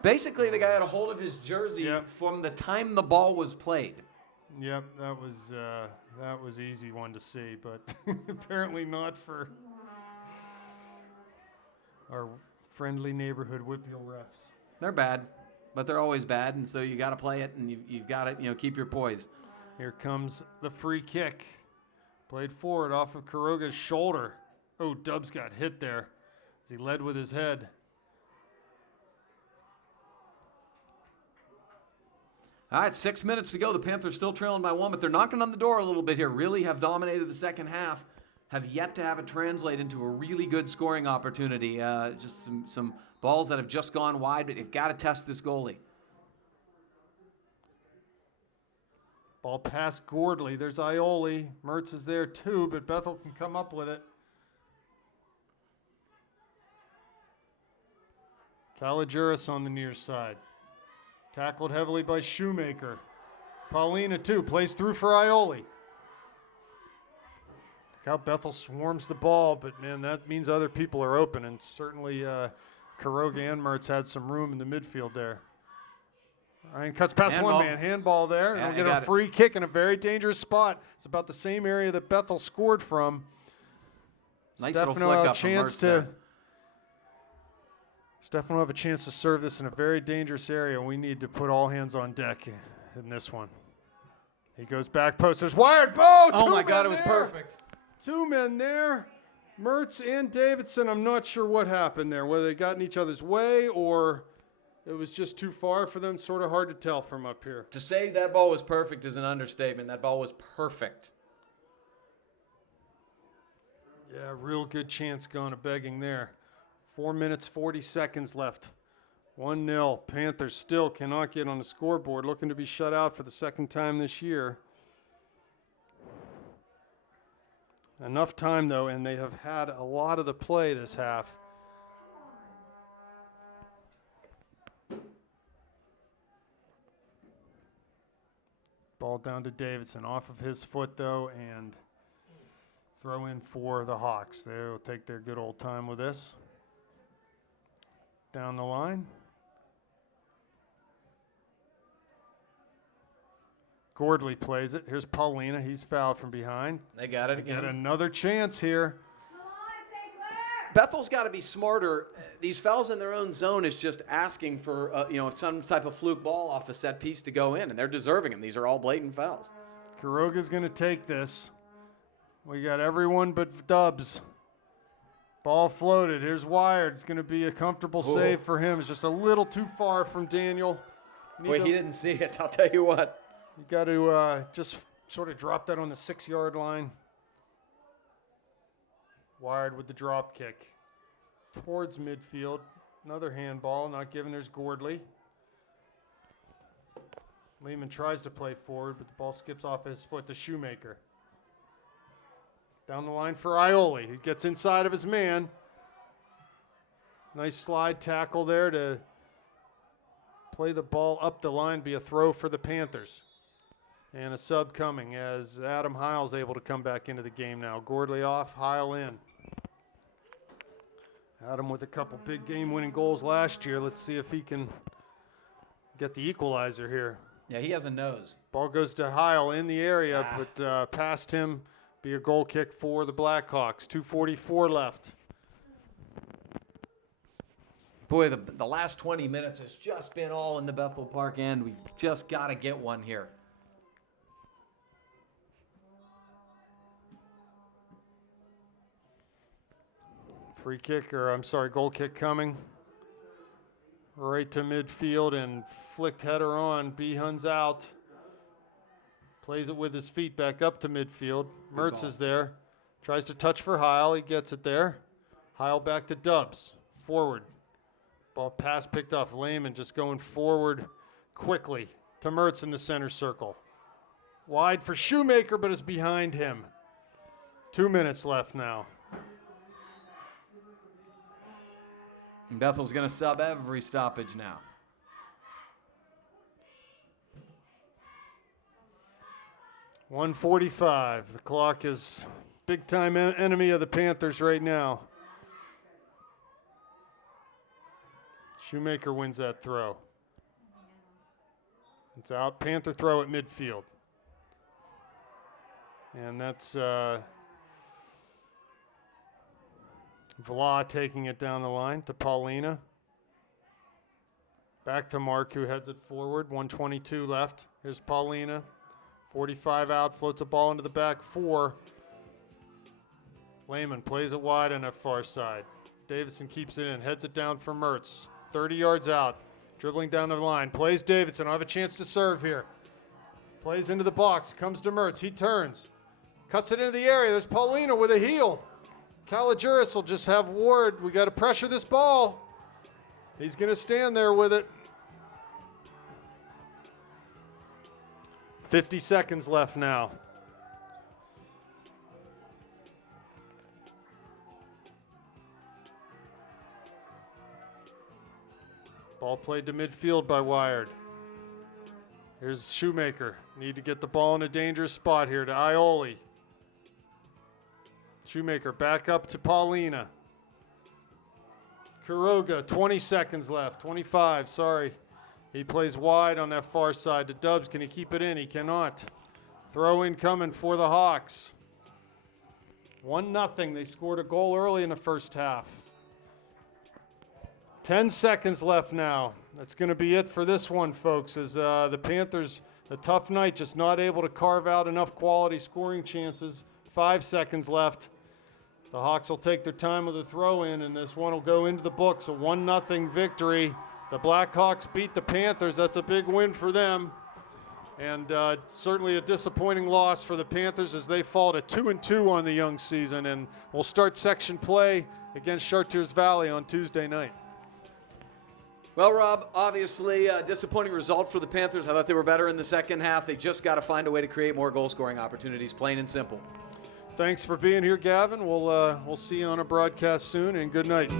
Basically, the guy had a hold of his jersey from the time the ball was played. Yep, that was easy one to see, but apparently not for our friendly neighborhood Whitfield refs. They're bad, but they're always bad, and so you got to play it, and you've got to keep your poise. Here comes the free kick. Played forward off of Quiroga's shoulder. Oh, Dubs got hit there as he led with his head. All right, 6 minutes to go. The Panthers still trailing by 1, but they're knocking on the door a little bit here. Really have dominated the second half. Have yet to have it translate into a really good scoring opportunity. Just some balls that have just gone wide, but they've got to test this goalie. Ball past Gordley. There's Ioli. Mertz is there too, but Bethel can come up with it. Kalogeris on the near side. Tackled heavily by Shoemaker. Paulina, too, plays through for Ioli. Look how Bethel swarms the ball, but, man, that means other people are open, and certainly Kuroga and Mertz had some room in the midfield there. Ryan cuts past Handball. one man. Handball there. Yeah, And we'll I get a got it. free kick in a very dangerous spot. It's about the same area that Bethel scored from. Nice little Stefano flick a up from chance Mertz to there. Stefano have a chance to serve this in a very dangerous area. We need to put all hands on deck in this one. He goes back post. There's Wired. Oh my God, men it was there. perfect. 2 men there. Mertz and Davidson. I'm not sure what happened there, whether they got in each other's way or it was just too far for them. Sort of hard to tell from up here. To say that ball was perfect is an understatement. That ball was perfect. Yeah, real good chance going to begging there. 4 minutes, 40 seconds left. 1-0. Panthers still cannot get on the scoreboard, looking to be shut out for the second time this year. Enough time, though, and they have had a lot of the play this half. Ball down to Davidson. Off of his foot, though, and throw in for the Hawks. They'll take their good old time with this. Down the line. Gordley plays it. Here's Paulina. He's fouled from behind. They got it Get again. another chance here. Bethel's got to be smarter. These fouls in their own zone is just asking for some type of fluke ball off a set piece to go in, and they're deserving them. These are all blatant fouls. Kuroga's going to take this. We got everyone but Dubs. Ball floated. Here's Wired. It's going to be a comfortable save for him. It's just a little too far from Daniel. Boy, he didn't see it. I'll tell you what. You got to just sort of drop that on the 6-yard line. Wired with the drop kick. Towards midfield. Another handball. Not given. There's Gordley. Lehman tries to play forward, but the ball skips off his foot to Shoemaker. Down the line for Ioli. He gets inside of his man. Nice slide tackle there to play the ball up the line, be a throw for the Panthers. And a sub coming as Adam Heil's able to come back into the game now. Gordley off, Heil in. Adam with a couple big game-winning goals last year. Let's see if he can get the equalizer here. Yeah, he has a nose. Ball goes to Heil in the area, but past him, be a goal kick for the Blackhawks. 2:44 left. Boy, the last 20 minutes has just been all in the Bethel Park end. We just got to get one here. Goal kick coming. Right to midfield and flicked header on. Behun's out. Plays it with his feet back up to midfield. Mertz is there. Tries to touch for Heil. He gets it there. Heil back to Dubs. Forward. Ball pass picked off. Lehman just going forward quickly to Mertz in the center circle. Wide for Shoemaker, but it's behind him. 2 minutes left now. And Bethel's going to sub every stoppage now. .145. The clock is big-time enemy of the Panthers right now. Shoemaker wins that throw. It's out. Panther throw at midfield. And that's Vla taking it down the line to Paulina. Back to Mark, who heads it forward. 1:22 left. Here's Paulina. 45 out, floats a ball into the back 4. Lehman plays it wide on that far side. Davidson keeps it in, heads it down for Mertz. 30 yards out, dribbling down the line. Plays Davidson, I'll have a chance to serve here. Plays into the box, comes to Mertz, he turns. Cuts it into the area, there's Paulina with a heel. Caligiris will just have Ward. We got to pressure this ball. He's going to stand there with it. 50 seconds left now. Ball played to midfield by Wired. Here's Shoemaker. Need to get the ball in a dangerous spot here to Ioli. Shoemaker back up to Paulina. Kuroga, 20 seconds left. 25, sorry. He plays wide on that far side to Dubs. Can he keep it in? He cannot. Throw in coming for the Hawks. 1-0. They scored a goal early in the first half. 10 seconds left now. That's going to be it for this one, folks, as the Panthers, a tough night, just not able to carve out enough quality scoring chances. 5 seconds left. The Hawks will take their time with a throw in, and this one will go into the books. A 1-0 victory. The Blackhawks beat the Panthers. That's a big win for them. And certainly a disappointing loss for the Panthers as they fall to 2-2 on the young season. And we'll start section play against Chartiers Valley on Tuesday night. Well, Rob, obviously a disappointing result for the Panthers. I thought they were better in the second half. They just got to find a way to create more goal-scoring opportunities, plain and simple. Thanks for being here, Gavin. We'll see you on a broadcast soon, and good night.